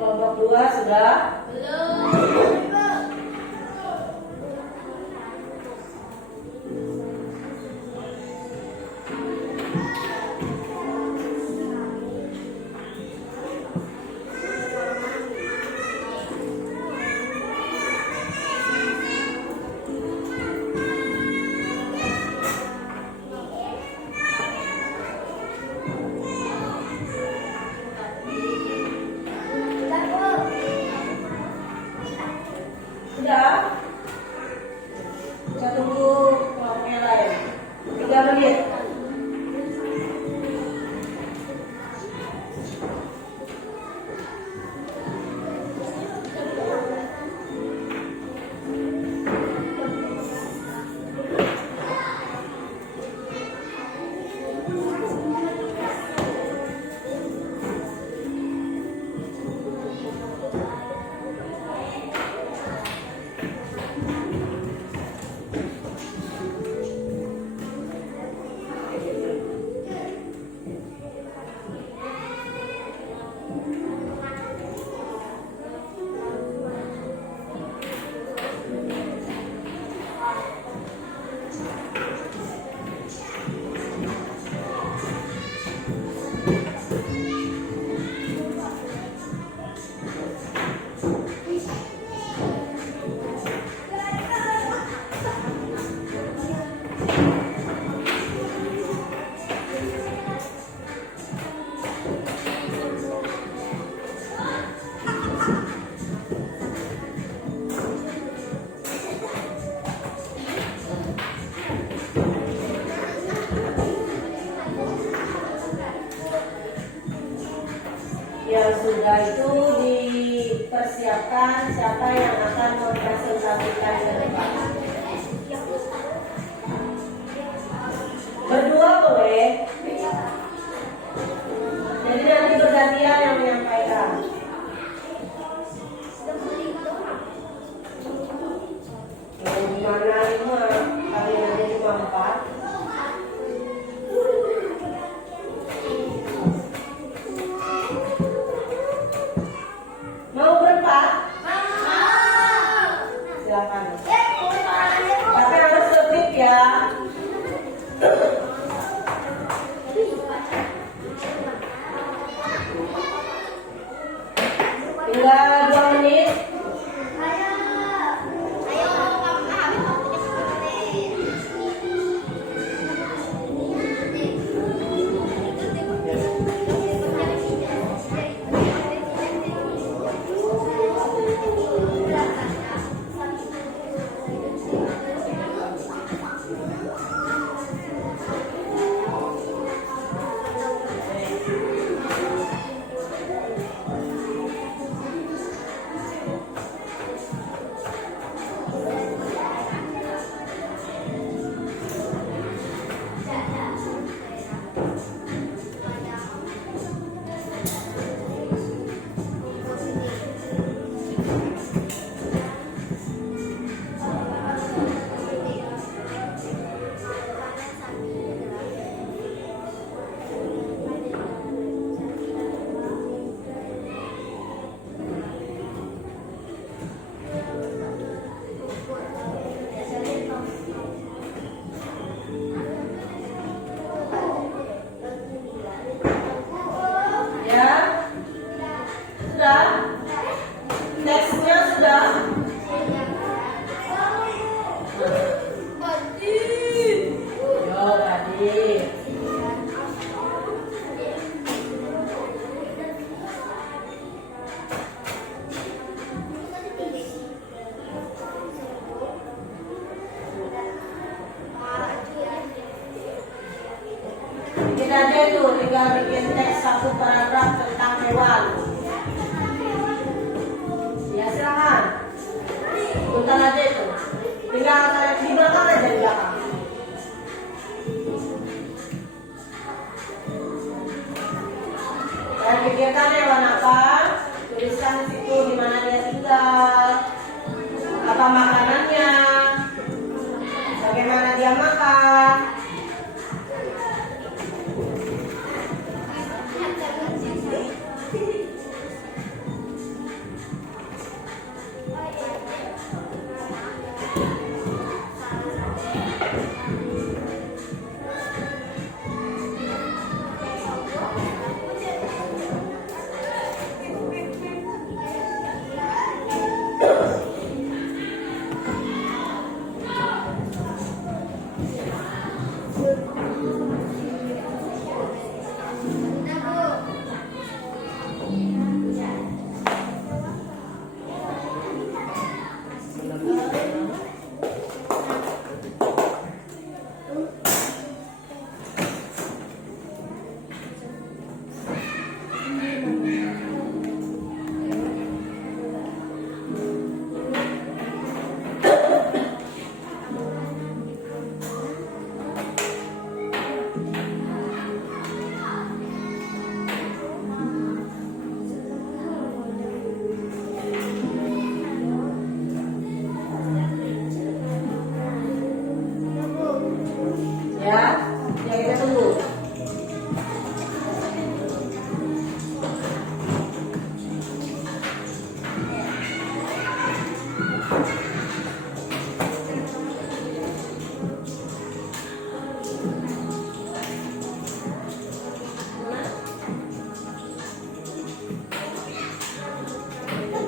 Kelompok 2 sudah? Yang sudah itu dipersiapkan siapa yang akan mempresentasikan ke depan. Berdua boleh. Jadi nanti bergantian yang menyampaikan. Yang gimana itu mah kali nanti cuma 4. Mau berempat? Silakan. Tapi harus tertib ya. Tinggal 2 menit. Nextnya sudah. Yo tadi. Kita aja tuh tinggal bikin teks 1 paragraf tentang hewan. Ya silakan. Bentar aja itu. Tinggal kalian di belakang aja di belakang. Kalian pikirkan hewan apa? Tuliskan di situ di mana dia tinggal, apa makanannya, bagaimana dia makan.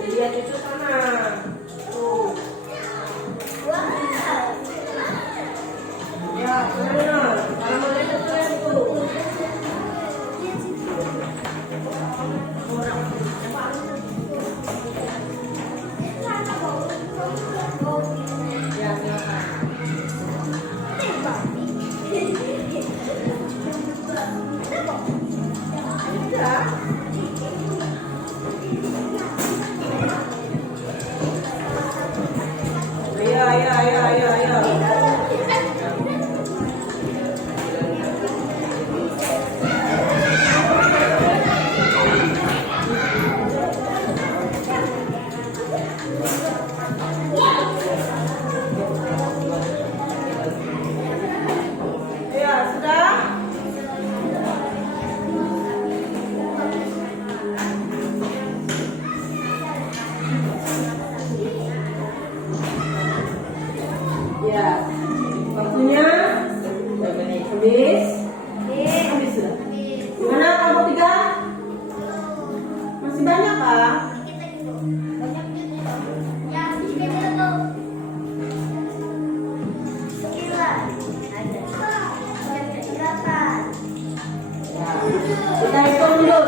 Lihat cucu sana. Tuh. Ya, sana. Kalau mau lihat cucu itu. Ya, silakan. Ya. Ayo. Ya, sudah? Ya. Waktunya habis. Habis sudah. Gimana kamu tiga? Masih banyak kah? Kita hitung dulu.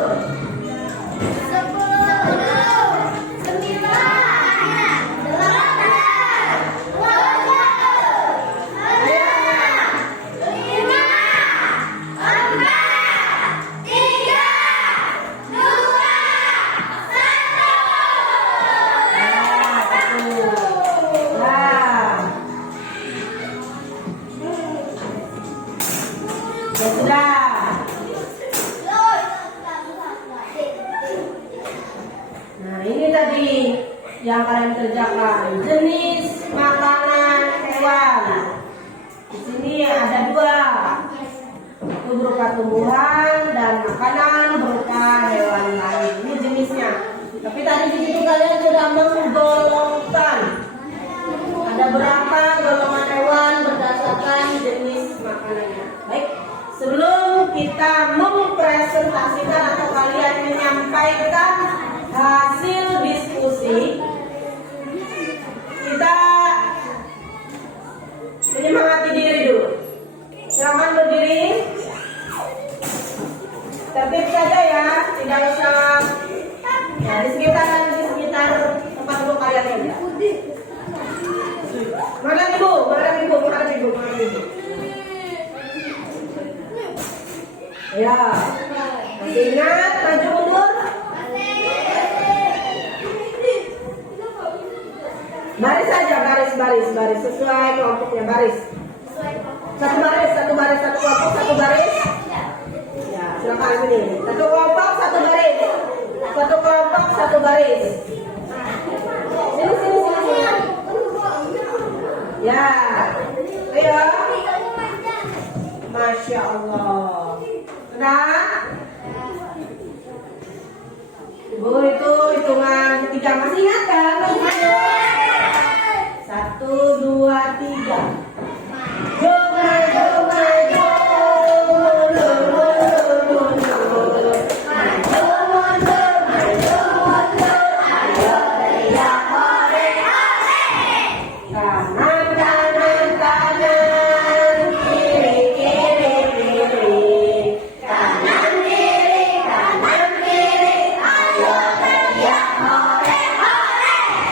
Ya sudah. Nah, ini tadi yang kalian kerjakan. Jenis makanan hewan. Di sini ada dua. Itu berupa tumbuhan dan makanan berupa hewan lain. Ini jenisnya. Tapi tadi di situ kalian sudah menggolongkan. Ada berapa golongan hewan berdasarkan jenis makanannya. Baik. Sebelum kita mempresentasikan atau kalian menyampaikan hasil diskusi, kita menyemangati diri dulu. Silakan berdiri. Tertib saja ya, tidak usah ya, di sekitar tempat duduk kalian saja. Mana ibu? Ya, masih ingat maju mundur? Baris saja, baris sesuai kelompoknya, baris. Satu baris, satu kelompok, satu baris. Ya, silakan sini. Satu kelompok, satu baris. Satu kelompok, satu baris. Sini. Ya, ayo. Masya Allah. Sudah? Ibu itu hitungan ketiga masih ingat kan? 1, 2, 3.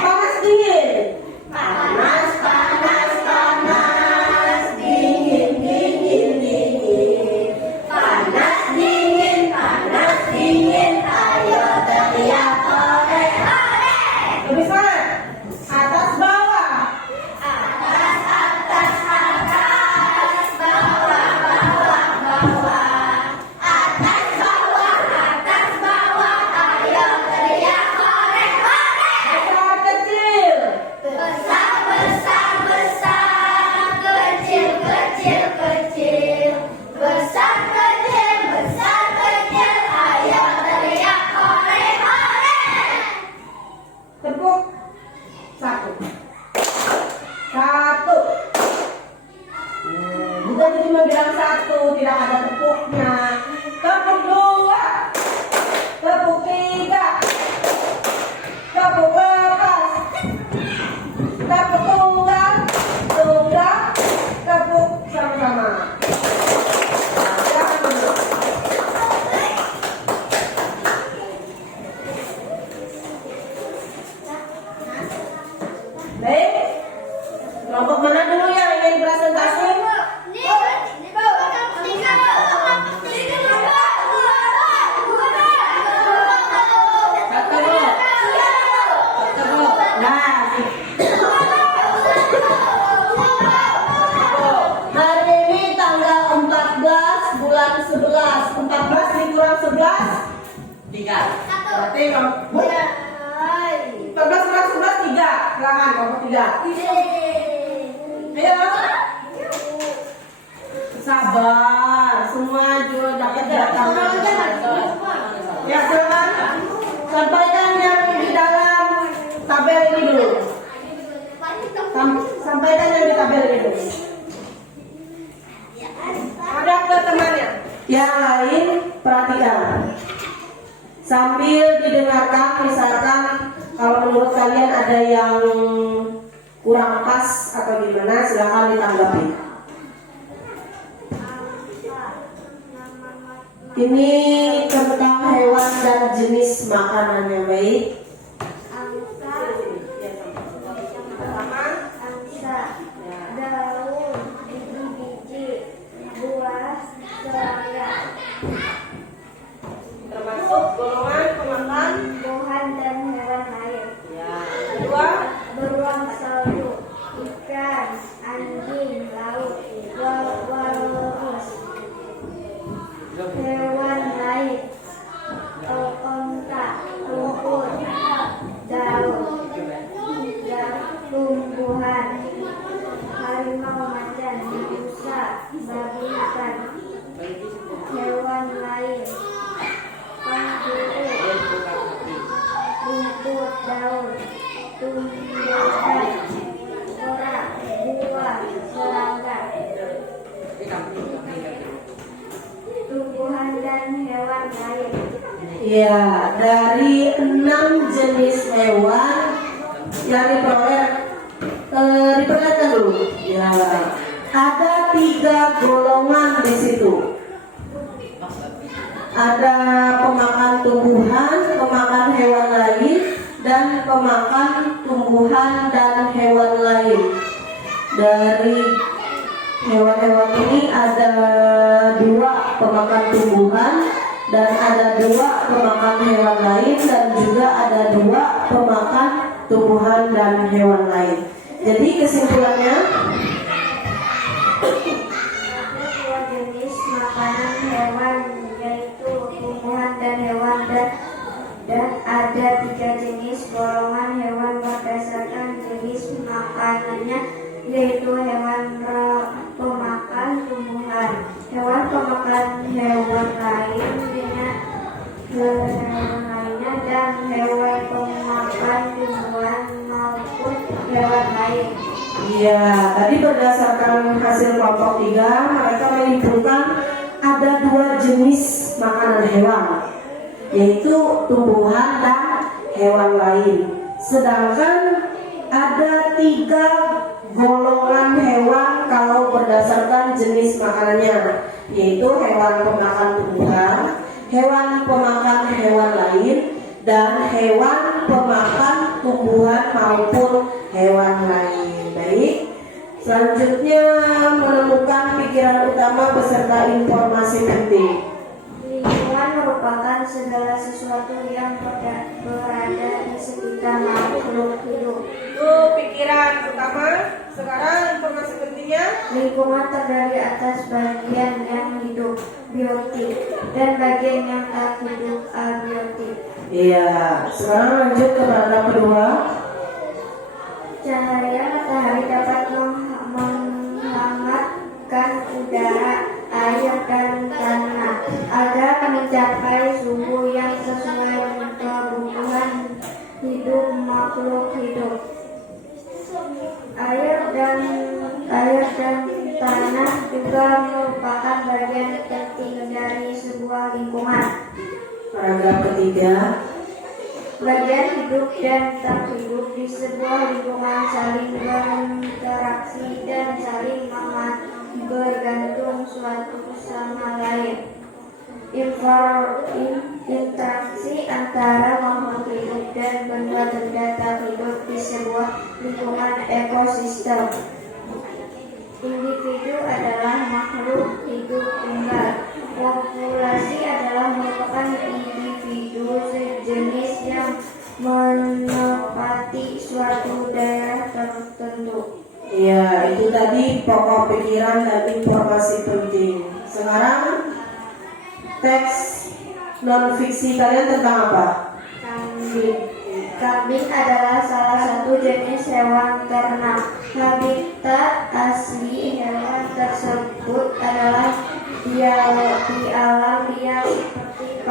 Panas dingin. Panas. Kelompok mana dulu yang ingin presentasi? Nah, hari ini tanggal 14 bulan 11. 14 dikurang 11 3. Berarti 14 kurang 11 3. Silakan kelompok 3. Ayo. Sabar, semua juga dapat datang. Ya, silakan. Sampaikan yang di dalam tabel ini dulu. Sampaikan yang di tabel ini dulu. Ada ke temannya. Yang lain perhatikan. Sambil didengarkan, misalkan kalau menurut kalian ada yang kurang pas atau gimana, silakan ditanggapi. Ini tentang hewan dan jenis makanan yang baik. Angsa, daun, biji, buah, seraya, Termasuk golongan pemakan. tumbuhan dan hewan lain. Ya. Kedua, Beruang salju, ikan, anjing laut, walrus, hewan lain, onta, rumput, daun, tumbuhan, harimau macan, rusa, babi hutan, hewan lain, kanguru, rumput, daun, tumbuhan, korak, buah, serangga, tumbuhan dan hewan lain. ya, dari 6 jenis hewan yang diperlihatkan dulu. Ya, ada 3 golongan di situ. Ada pemakan tumbuhan, pemakan hewan lain, dan pemakan tumbuhan dan hewan lain. Dari hewan-hewan ini ada 2 pemakan tumbuhan dan ada 2 pemakan hewan lain dan juga ada 2 pemakan tumbuhan dan hewan lain. Jadi kesimpulannya, Ada 2 jenis makanan hewan, yaitu tumbuhan dan hewan, dan ada 3 jenis golongan hewan berdasarkan jenis makanannya, yaitu hewan pemakan tumbuhan, hewan pemakan hewan lainnya, dan hewan pemakan tumbuhan maupun hewan lain. iya, tadi berdasarkan hasil kelompok 3, mereka menyimpulkan ada 2 jenis makanan hewan, yaitu tumbuhan dan hewan lain. Sedangkan ada 3 golongan hewan kalau berdasarkan jenis makanannya, yaitu hewan pemakan tumbuhan, hewan pemakan hewan lain, dan hewan pemakan tumbuhan maupun hewan lain. Baik, selanjutnya menemukan pikiran utama beserta informasi penting. Lingkungan merupakan segala sesuatu yang berada di sekitar makhluk hidup. Itu pikiran utama. Sekarang informasi pentingnya. Lingkungan terdiri atas bagian yang hidup, biotik, dan bagian yang tak hidup, abiotik. Iya, sekarang lanjut ke paragraf kedua. Cahaya matahari dapat menghangatkan udara, air, dan tanah agar mencapai suhu yang sesuai dengan kebutuhan hidup makhluk hidup. Air dan tanah juga merupakan bagian penting dari sebuah lingkungan. Paragraf ketiga. Bagian hidup dan tak hidup di sebuah lingkungan saling berinteraksi dan saling bergantung suatu sama lain. Interaksi antara makhluk hidup dan benda-benda tak hidup di sebuah lingkungan ekosistem makhluk hidup tunggal. Populasi adalah merupakan individu sejenis yang menempati suatu daerah tertentu. Ya, itu tadi pokok pikiran dan informasi penting. Sekarang teks non fiksi kalian tentang apa? Kambing. Kambing adalah salah satu jenis hewan ternak. Habitat asli hewan tersebut adalah di alam liar seperti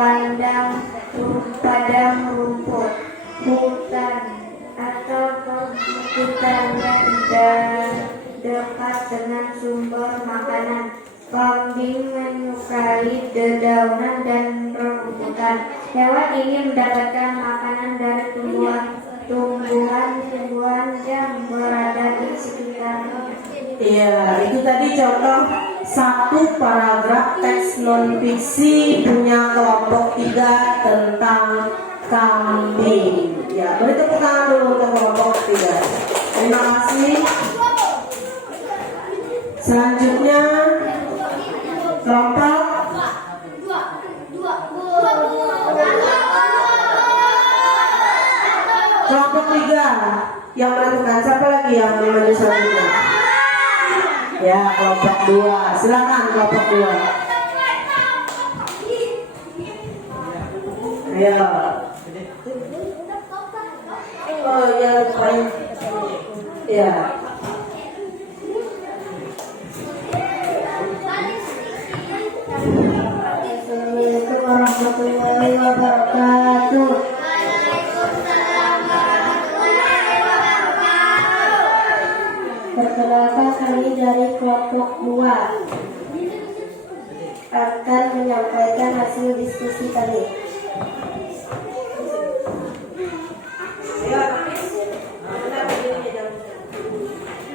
padang rumput, hutan, atau perbukitan yang dekat dengan sumber makanan. Kambing menyukai dedaunan dan rumputan. Hewan ini mendapatkan makanan dari tumbuhan yang berada di sekitarnya. Iya, itu tadi contoh satu paragraf teks non fiksi punya kelompok 3 tentang kambing. Ya, beri tepuk tangan dulu untuk kelompok 3. Terima kasih. Selanjutnya kelompok kelompok 3 yang menentukan. Siapa lagi yang maju selanjutnya? Ya, kelompok 2. Silakan kelompok 2. Ayo. Oh ya, paling ya. Assalamualaikum warahmatullahi wabarakatuh. Perkenalkan, kami dari kelompok 2 akan menyampaikan hasil diskusi kami.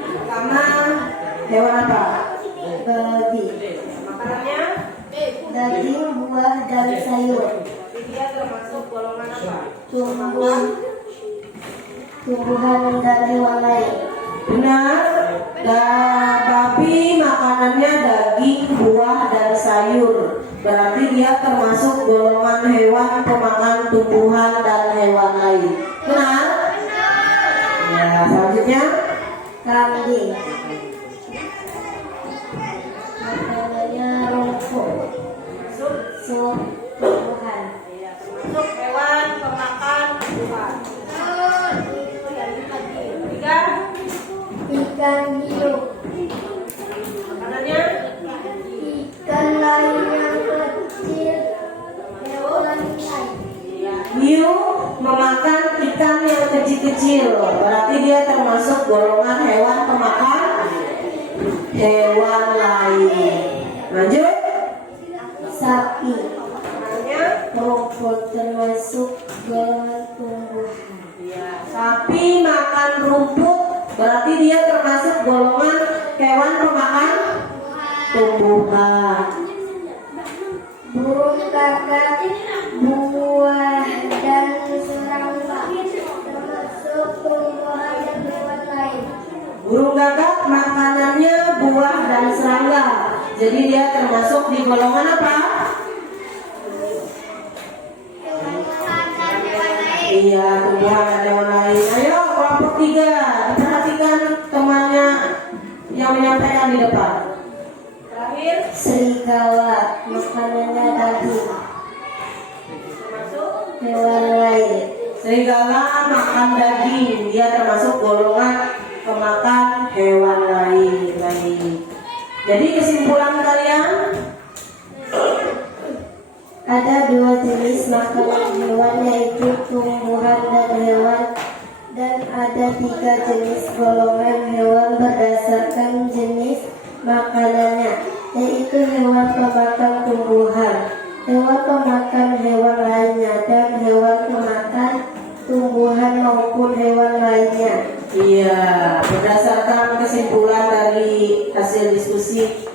Pertama, hewan apa? Babi. Makanannya? Daging, buah, dan sayur. Dia termasuk golongan apa? Tumbuhan dan hewan lain. Benar. Babi makanannya daging, buah, dan sayur. Berarti dia termasuk golongan hewan pemakan tumbuhan dan hewan lain. Benar? Ya, selanjutnya Kambing. Makanannya rumput. Tumbuhan. termasuk hewan pemakan tumbuhan. Tiga, Ikan hiu. makanannya Ikan lain yang kecil. Hewan lain. hiu memakan ikan yang kecil-kecil. Berarti dia termasuk golongan hewan pemakan hewan lain. Lanjut. Sapi. Makanannya Rumput termasuk golongan tumbuhan. sapi makan rumput. Berarti dia termasuk golongan hewan pemakan tumbuhan. Burung kakak, buah, dan serangga termasuk tumbuhan dan hewan lain. Burung gagak makanannya buah dan serangga. Jadi dia termasuk di golongan apa? Iya, tumbuhan dan hewan lain. Ayo kelompok 3, perhatikan temannya yang menyampaikan di depan. Terakhir, Serigala, makanannya daging. termasuk Hewan lain. serigala makan daging. Dia termasuk golongan pemakan hewan lain. Jadi kesimpulan kalian, Ada 2 jenis makanan hewan, yaitu tumbuhan dan hewan, dan ada 3 jenis golongan hewan berdasarkan jenis makanannya, yaitu hewan pemakan tumbuhan, hewan pemakan hewan lainnya, dan hewan pemakan tumbuhan maupun hewan lainnya. iya, berdasarkan kesimpulan dari hasil diskusi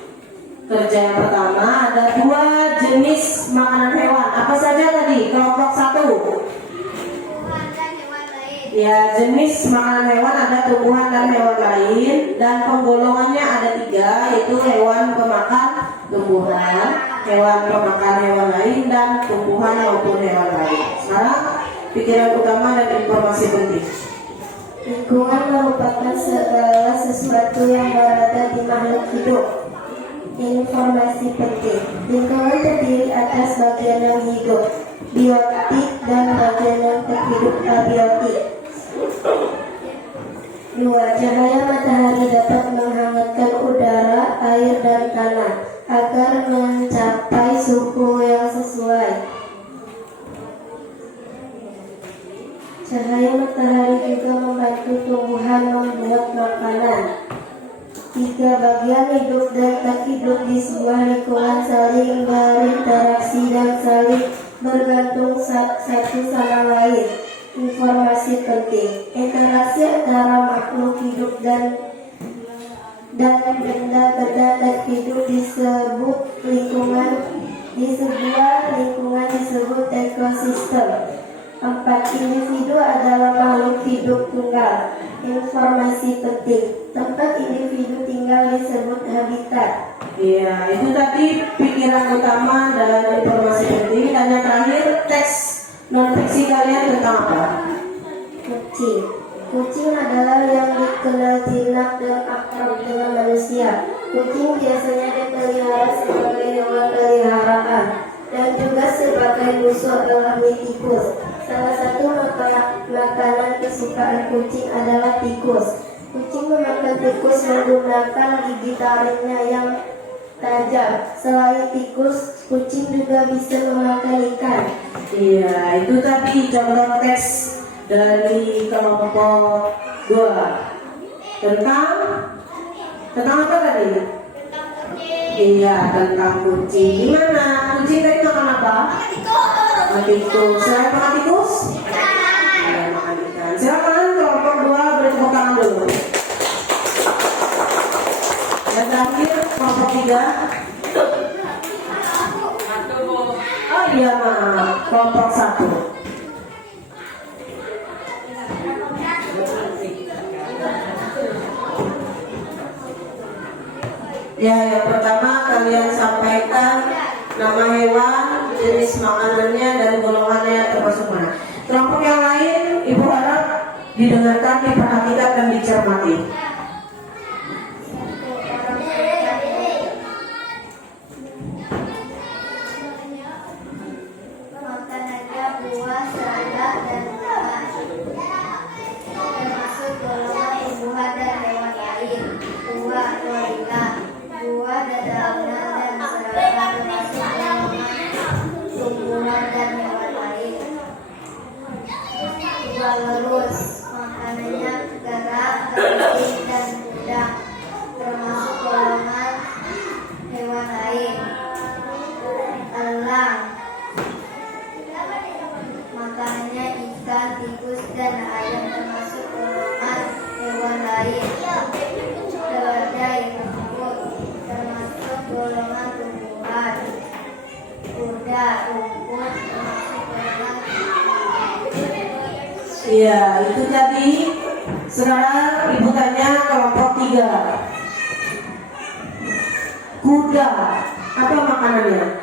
kerja yang pertama, ada 2 jenis makanan hewan. Apa saja tadi? Kelompok 1, Ya, jenis makanan hewan ada tumbuhan dan hewan lain, dan penggolongannya ada 3, yaitu hewan pemakan tumbuhan, hewan pemakan hewan lain, dan tumbuhan maupun hewan lain. Sekarang pikiran utama dan informasi penting. Lingkungan merupakan segala sesuatu yang berada di makhluk hidup. Informasi penting. Lingkungan terdiri atas bagian yang hidup, biotik, dan bagian yang terhidup abiotik. 2. Cahaya matahari dapat menghangatkan udara, air, dan tanah agar mencapai suhu yang sesuai. Cahaya matahari juga membantu tumbuhan membuat makanan. 3. Bagian hidup dan tak hidup di sebuah lingkungan saling berinteraksi dan saling bergantung satu sama lain. Informasi penting. Interaksi antara makhluk hidup dan benda-benda tak hidup disebut lingkungan. Di sebuah lingkungan disebut ekosistem. 4. Individu adalah makhluk hidup tunggal. Informasi penting. Tempat individu tinggal disebut habitat. Ya, itu tadi pikiran utama dan informasi penting. Dan yang terakhir, teks non-fiksi kalian tentang apa? Kucing. Kucing adalah yang dikenal jinak dan akrab dengan manusia. Kucing biasanya dipelihara sebagai hewan peliharaan dan juga sebagai musuh alami tikus. Salah satu makanan kesukaan kucing adalah tikus. Kucing memakan tikus menggunakan gigi taringnya yang tajam. Selain tikus, kucing juga bisa memakan ikan. Iya, itu tadi contoh teks dari kelompok 2 tentang apa tadi? Iya, tentang kucing. Gimana? Kucing tadi makan apa? Makan tikus. Selain makan tikus? Iya, makan ikan. Silakan kelompok 2 beri tepuk tangan dulu. Dan terakhir kelompok 3. Oh iya, maaf. Kelompok 1. Ya, yang pertama kalian sampaikan nama hewan, jenis makanannya, dan golongannya termasuk mana. Kelompok yang lain, Ibu harap didengarkan, diperhatikan, dan dicermati. Makanannya buah, serangga, dan buah. Termasuk golongan tumbuhan dan hewan lain. Buah, moringa, buah, dedaunan, dan serangga termasuk golongan tumbuhan dan hewan lain. Buah lurus, makanannya gerak, kepiting, dan udang. Termasuk golongan hewan lain. Elang, makanannya ikan, tikus, dan ayam termasuk golongan hewan lain. Keledai, rumput termasuk golongan tumbuhan. Kuda, rumput termasuk golongan tumbuhan. Iya, itu tadi. Sekarang Ibu tanya kelompok 3. Kuda, apa makanannya?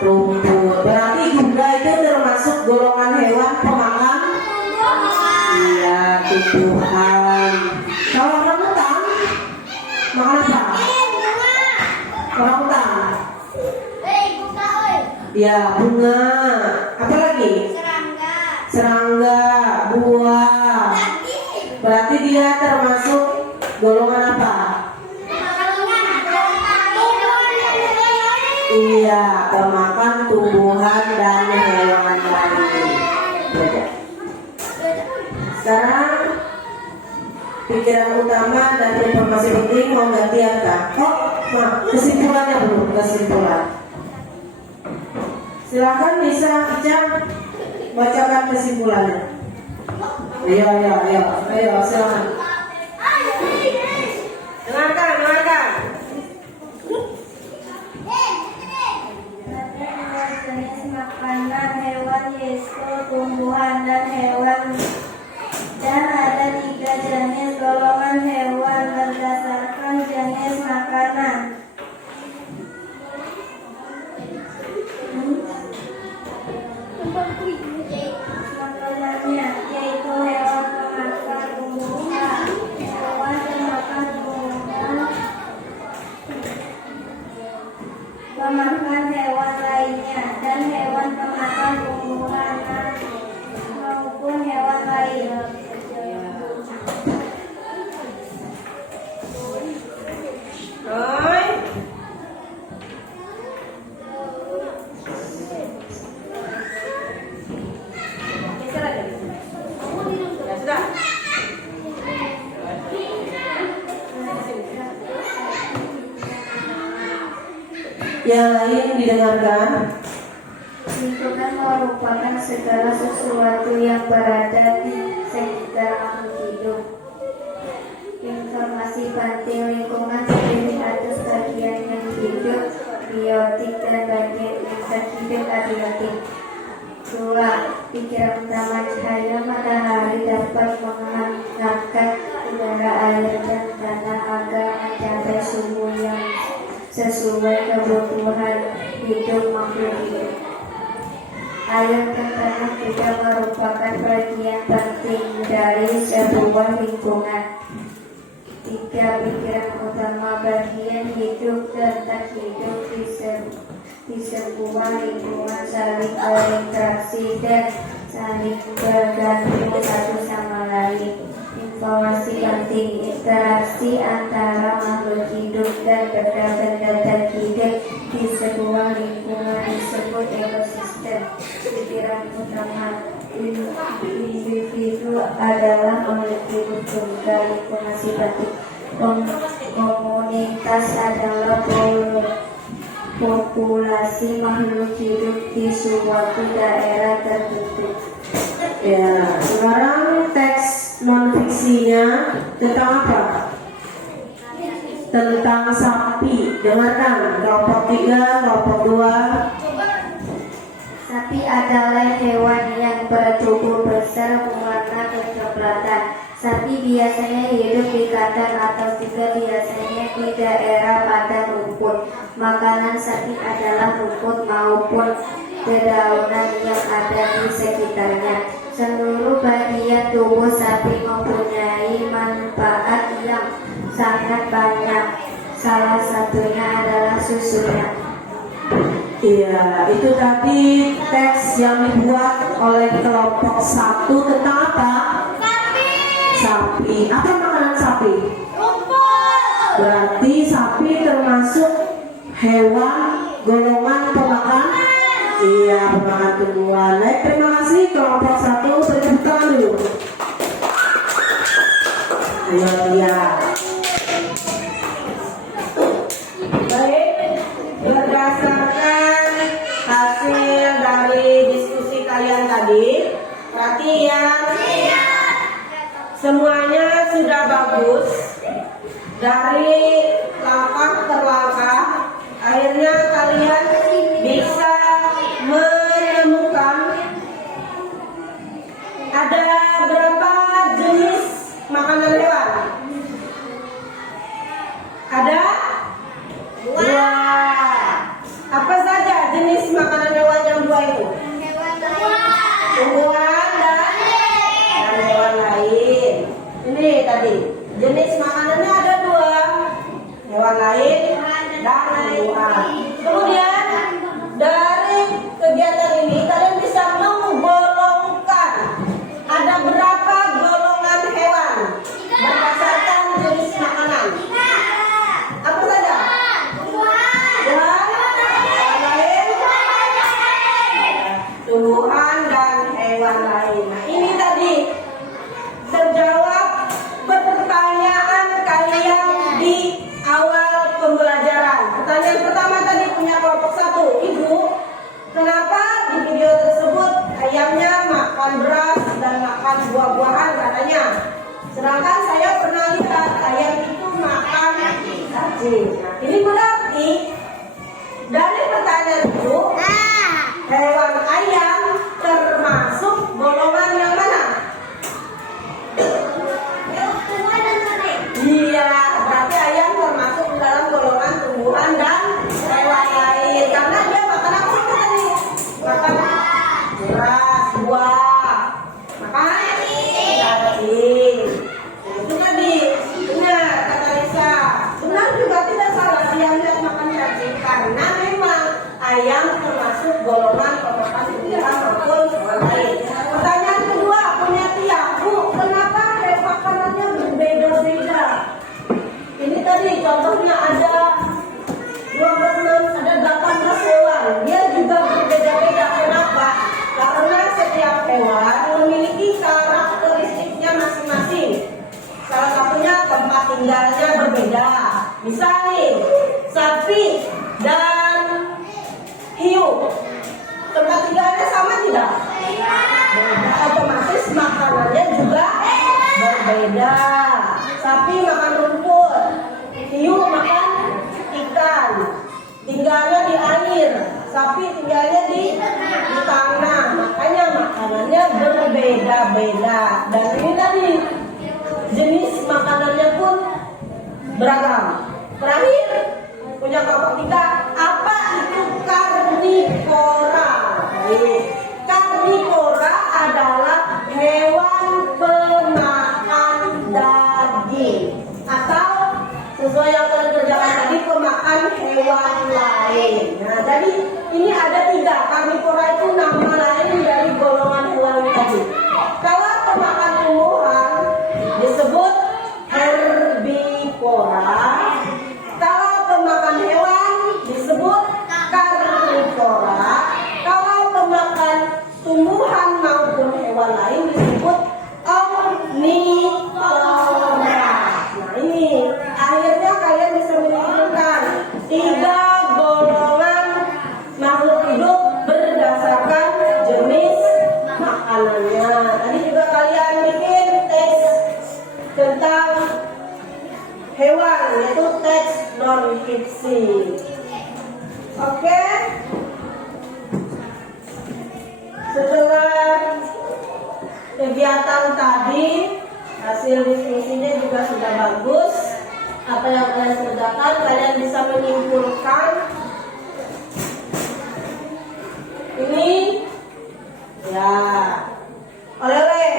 Rumput. Berarti kuda itu termasuk golongan hewan pemakan? Iya, tumbuhan. Kalau orangutan, makan apa? Orangutan. Ya, bunga. Apa lagi? Serangga, buah. Berarti dia termasuk golongan apa? Iya, pemakan tumbuhan dan hewan lain. Sekarang pikiran utama dan informasi penting mau gantian Kak? Oh, kesimpulannya belum, kesimpulan. Silakan bisa Ica bacakan kesimpulannya. Ayo, silakan. Dengarkan. Jenis makanan hewan yaitu tumbuhan dan hewan Dan ada 3 jenis golongan hewan berdasarkan jenis makanan. Makanannya yaitu hewan pemakan tumbuhan, hewan pemakan tumbuhan, pemakan hewan lainnya, dan hewan pemakan tumbuhan maupun hewan lain. Hai. Geser aja. Ya sudah. Yang lain didengarkan. Lingkungan merupakan segala sesuatu yang berada di sekitar makhluk hidup. Informasi penting lingkungan terdiri atas bagian yang hidup, biotik, dan bagian yang terhidup abiotik. 2. Pikiran utama cahaya matahari dapat menghangatkan udara, air, dan tanah agar mencapai suhu yang sesuai kebutuhan hidup makhluk hidup. Air dan tanah juga merupakan bagian penting dari sebuah lingkungan. 3. Pikiran utama bagian hidup dan tak hidup di sebuah lingkungan saling berinteraksi dan saling bergantung satu sama lain. Informasi penting interaksi antara makhluk hidup dan benda-benda tak hidup di sebuah lingkungan disebut ekosistem. Pikiran utama individu adalah makhluk hidup tunggal. Informasi penting komunitas adalah populasi makhluk hidup di suatu daerah tertentu. Ya, sekarang teks non-fiksinya tentang apa? Tentang sapi. Dengarkan, kelompok 3, kelompok 2. Sapi adalah hewan yang bertubuh besar berwarna kecoklatan. Sapi biasanya hidup di kandang atau juga biasanya di daerah padang rumput. Makanan sapi adalah rumput maupun dedaunan yang ada di sekitarnya. Seluruh bagian tubuh sapi mempunyai manfaat yang sangat banyak. Salah satunya adalah susunya. Iya, itu tadi teks yang dibuat oleh kelompok 1 tentang apa? Sapi. Apa makanan sapi? Rumput. Berarti sapi termasuk hewan golongan pemakan. Iya, pemakan tumbuhan. Baik, terima kasih kelompok 1. Beri tepuk tangan dulu. Iya. Baik, berdasarkan hasil dari diskusi kalian tadi, perhatian. Semuanya sudah bagus. Dari langkah per langkah, akhirnya kalian bisa menemukan ada berapa jenis makanan hewan? Ada 2. Apa saja jenis makanan hewan yang 2 itu? Tumbuhan dan hewan lain. Ini tadi jenis makanannya ada 2, hewan lain dan tumbuhan. Kemudian dari kegiatan ini kalian bisa menggolongkan ada berapa golongan hewan berdasarkan jenis makanan. Apa saja? Tumbuhan dan hewan lain. Nah, ini tadi terjawab pertanyaan kalian di awal pembelajaran. Pertanyaan pertama tadi punya kelompok 1. Ibu, kenapa di video tersebut ayamnya makan beras dan makan buah-buahan katanya? Sedangkan saya pernah lihat ayam itu makan cacing. Nah, ini berarti dari pertanyaan itu hewan ayam termasuk golongan yang mana? tinggalnya berbeda. Misalnya sapi dan hiu, tempat tinggalnya sama tidak? Otomatis makanannya juga berbeda. Sapi makan rumput, hiu makan ikan, tinggalnya di air, sapi tinggalnya di tanah, makanya makanannya berbeda-beda. Dan ini tadi jenis makanannya pun beragam. Terakhir punya kelompok kita, apa itu karnivora? Karnivora adalah hewan pemakan daging, atau sesuai yang kalian kerjakan tadi, pemakan hewan lain. Nah, jadi ini ada 3. Karnivora itu nama lain dari golongan hewan tadi. Kalau pemakan tumbuhan disebut herbivora. Kalau pemakan hewan disebut karnivora. Kalau pemakan tumbuhan maupun hewan lain disebut omnivora. Nah, ini akhirnya kalian bisa menyimpulkan 3 golongan makhluk hidup berdasarkan jenis makanannya. Tadi juga kalian bikin teks tentang hewan, yaitu teks non fiksi. Oke. Setelah kegiatan tadi, hasil diskusinya juga sudah bagus. Apa yang kalian kerjakan, kalian bisa menyimpulkan ini ya. Oleh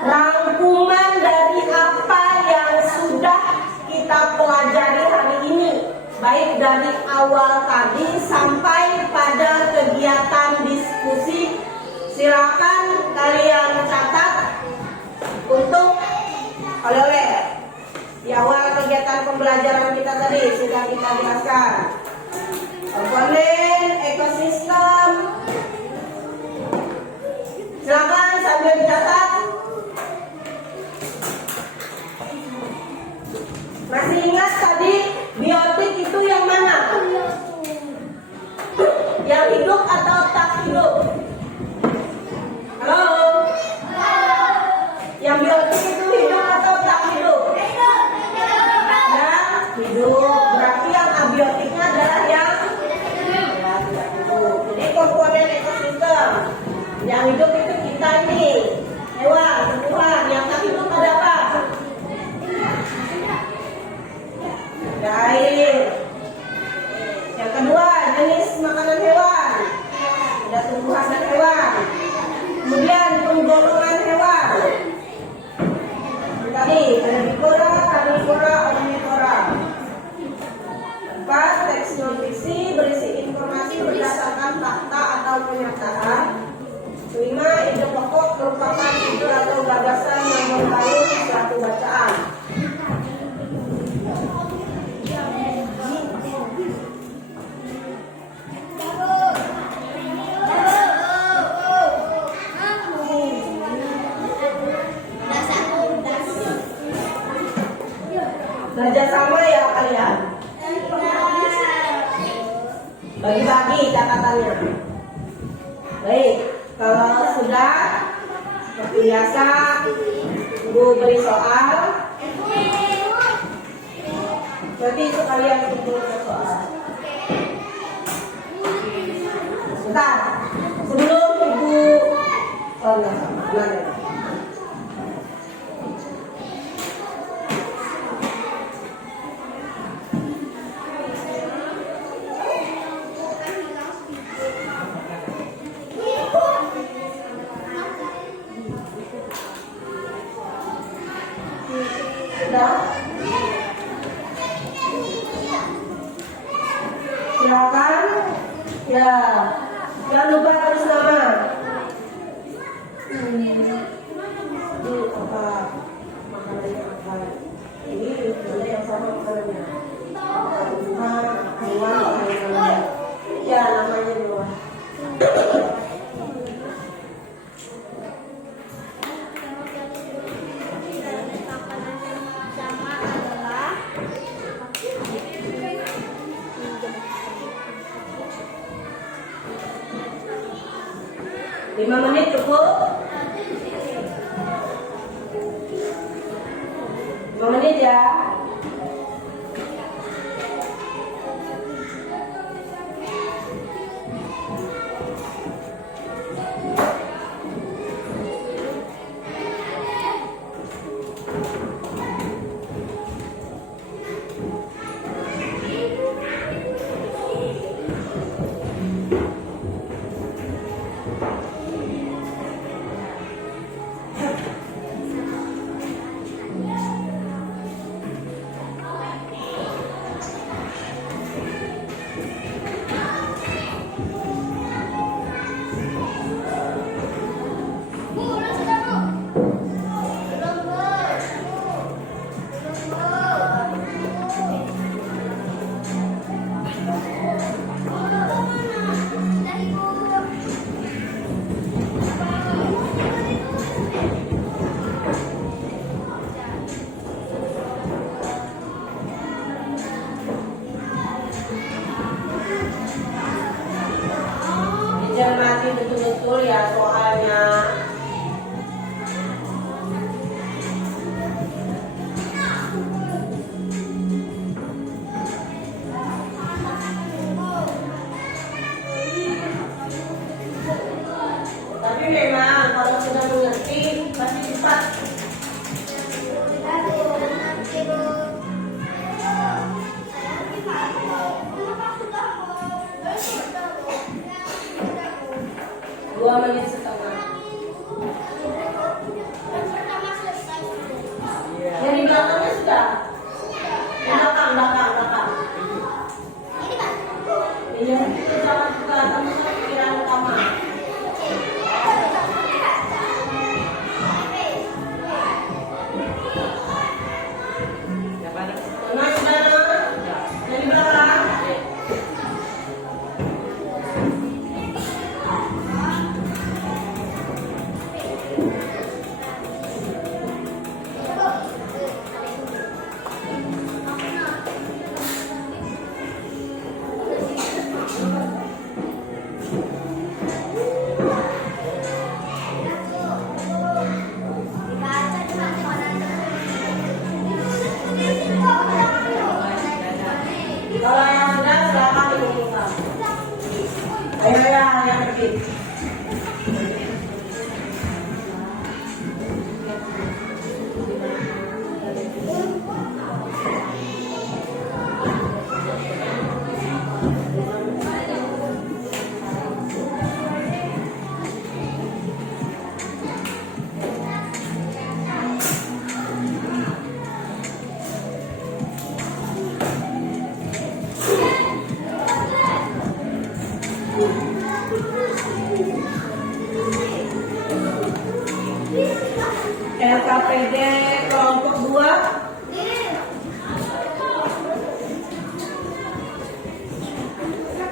rangkuman dari apa yang sudah kita pelajari hari ini, baik dari awal tadi sampai pada kegiatan diskusi, silakan kalian catat untuk oleh-oleh di awal kegiatan pembelajaran kita tadi sudah kita jelaskan komponen ekosistem. Silakan sambil dicatat. Masih ingat tadi biotik itu yang mana? Yang hidup atau tak hidup? Halo? Yang biotik itu hidup atau tak hidup? Yang hidup. Berarti yang abiotiknya adalah yang tidak hidup. Jadi komponen ekosistem. Yang hidup itu kita ini, hewan, tumbuhan. Yang tak hidup ada apa? Ada air. Yang kedua, jenis makanan hewan. Ada tumbuhan dan hewan. Kemudian penggolongan hewan. Tadi herbivora, karnivora, omnivora. 4. Teks non fiksi berisi informasi berdasarkan fakta atau pernyataan. 5. Ide pokok merupakan ide atau gagasan yang membangun suatu bacaan. Kerjasama ya kalian. Bagi-bagi catatannya. Baik, kalau sudah seperti biasa, Ibu beri soal. Jadi sekalian kumpul ke soal. Sebentar, sebelum Ibu silakan ya, jangan lupa tulis nama. Ini apa makanannya apa? Ini mana yang sama makanannya? Tumbuhan, hewan, makanannya. Ya namanya dua. 5 menit cukup? 5 menit ya. Cermati betul-betul ya soalnya. Tapi memang kalau sudah mengerti pasti cepat. Dua menit setengah. Yang di belakangnya sudah. Belakang. Iya, itu jangan juga kamu pikiran utama. Nah, sudah. Yang di belakang. Kalau yang sudah silakan diumumkan. Ayo yang pergi. LKPD kelompok 2.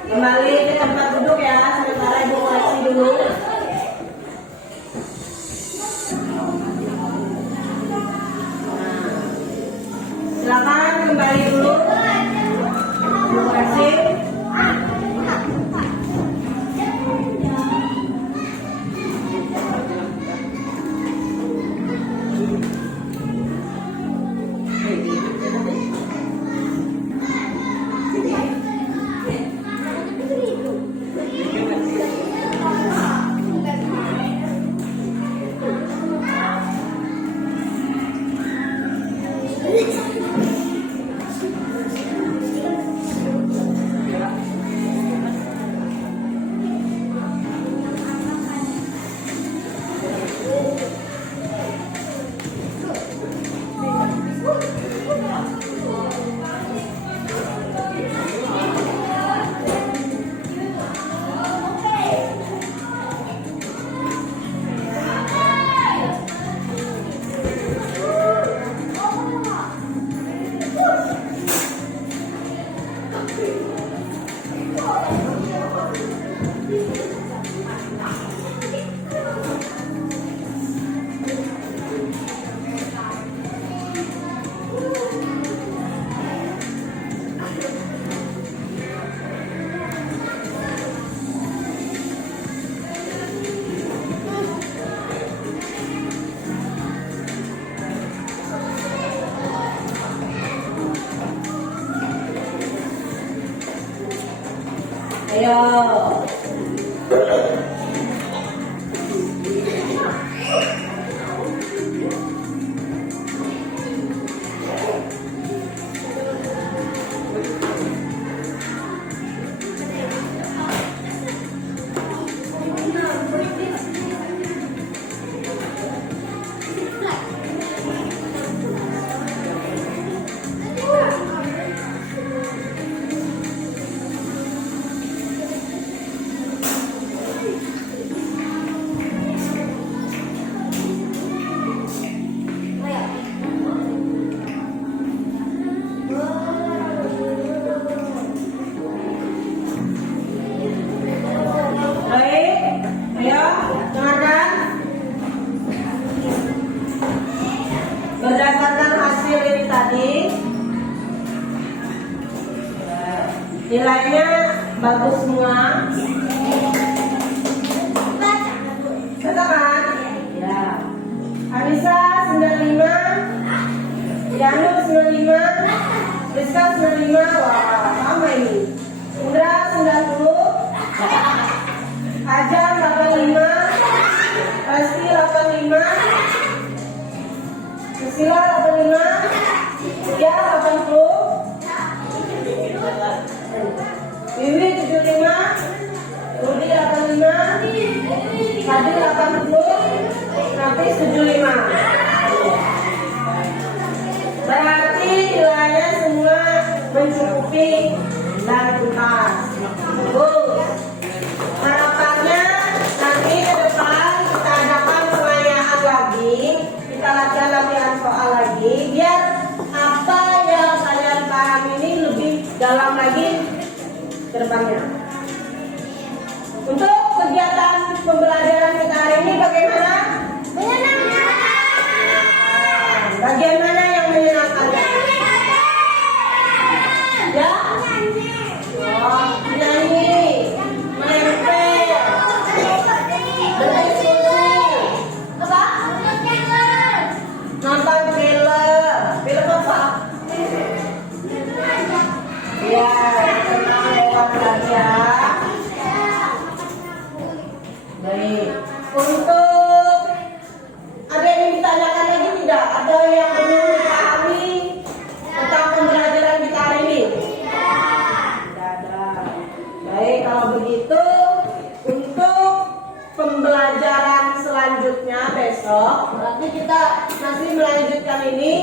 Kembali ke tempat duduk ya, sementara ibu koreksi dulu. Silakan kembali dulu. Ibu koreksi. Ayo. Baik, ayo, dengarkan. Berdasarkan hasil ini tadi, nilainya bagus semua. Katakan, ya. Anissa 95, Yanu 95, Rizka 95, wah sama ini. Indra 90, Ajar 85, Rasti 85, Susila 85, Dia 80, Wiwi 75, Rudi 85, Fadil 80, Nafis 75. Berarti nilainya semua mencukupi dan tuntas. Bagus. Harapannya nanti ke depan kita adakan pengayaan lagi, kita latihan soal lagi, biar apa yang kalian paham ini lebih dalam lagi ke depannya. Untuk kegiatan pembelajaran kita hari ini bagaimana? Bagian mana yang menyenangkan? Ya? Oh, nyanyi, menempel, berdiskusi, apa? Nonton film, film apa? Ya, tentang hewan saja. Baik. Untuk ada yang ditanyakan lagi tidak? Ada yang belum dipahami tentang pembelajaran kita hari ini? Tidak ada. Baik, kalau begitu untuk pembelajaran selanjutnya besok, berarti kita masih melanjutkan ini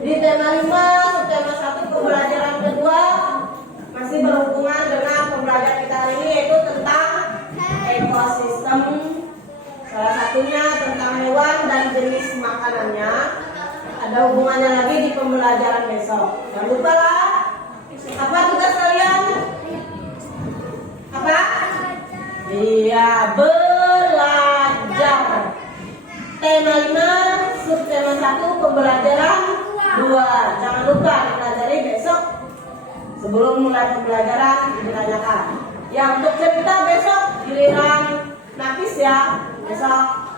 di tema 5, subtema 1 pembelajaran kedua masih berhubungan dengan pembelajaran kita hari ini, yaitu tentang ekosistem. Salah satunya tentang hewan dan jenis makanannya. Ada hubungannya lagi di pembelajaran besok. Jangan lupa lah. Apa tugas kalian? Apa? Iya, belajar. Tema 5, subtema 1, pembelajaran 2. Jangan lupa dipelajari besok. Sebelum mulai pembelajaran ditanyakan. Ya, untuk cerita besok giliran Nafis ya. Besok.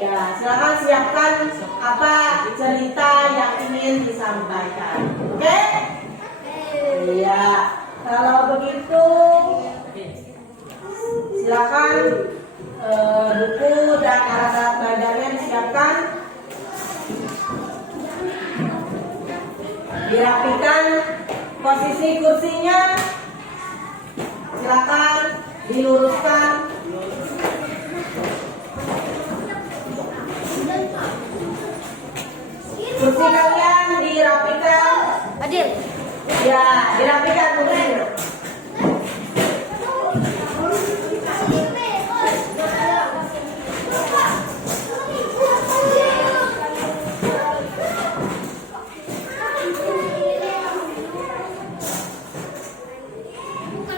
Ya, silakan siapkan apa cerita yang ingin disampaikan. Oke? Iya. Kalau begitu silakan buku dan alat belajarnya disiapkan. Dirapikan posisi kursinya. Silakan diluruskan. Kursi kalian dirapikan. Adil. Ya, dirapikan kursinya.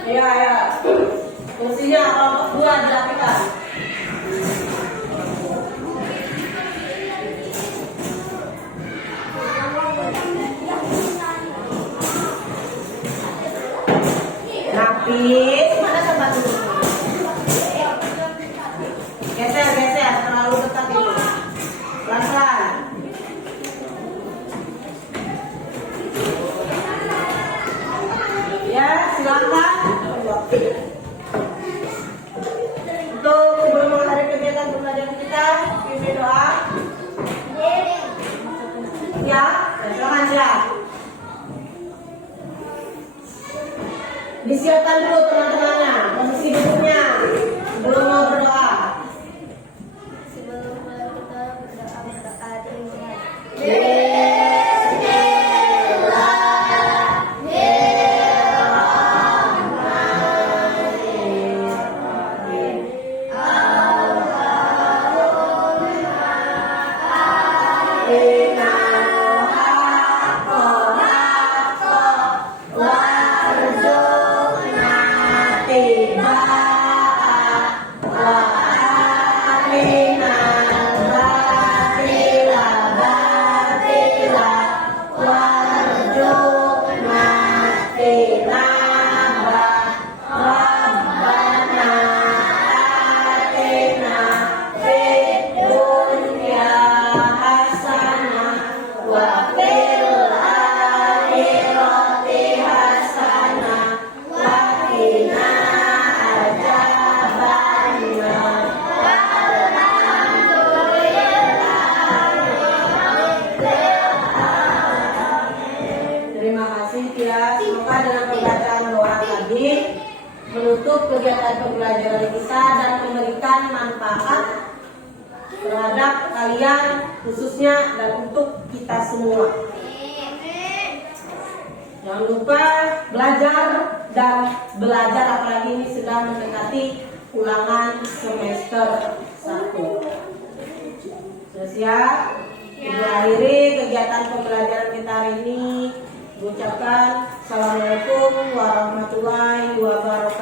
Ya, ya. Kursinya kelompok 2 dirapikan. Nafis, mana tempat duduk? Geser, geser, terlalu dekat itu. Pelan-pelan. Ya, silakan. Disiapkan dulu teman-temannya, posisi duduknya sebelum mau berdoa. Sebelum mulai kita berdoa dimulai. Terima kasih ya. Semoga dengan pembacaan doa tadi menutup kegiatan pembelajaran kita dan memberikan manfaat terhadap kalian khususnya dan untuk kita semua. Jangan lupa belajar dan belajar, apalagi ini sudah mendekati ulangan semester 1. Sudah siap? Ibu akhiri kegiatan pembelajaran kita hari ini. Ucapkan Assalamualaikum warahmatullahi wabarakatuh.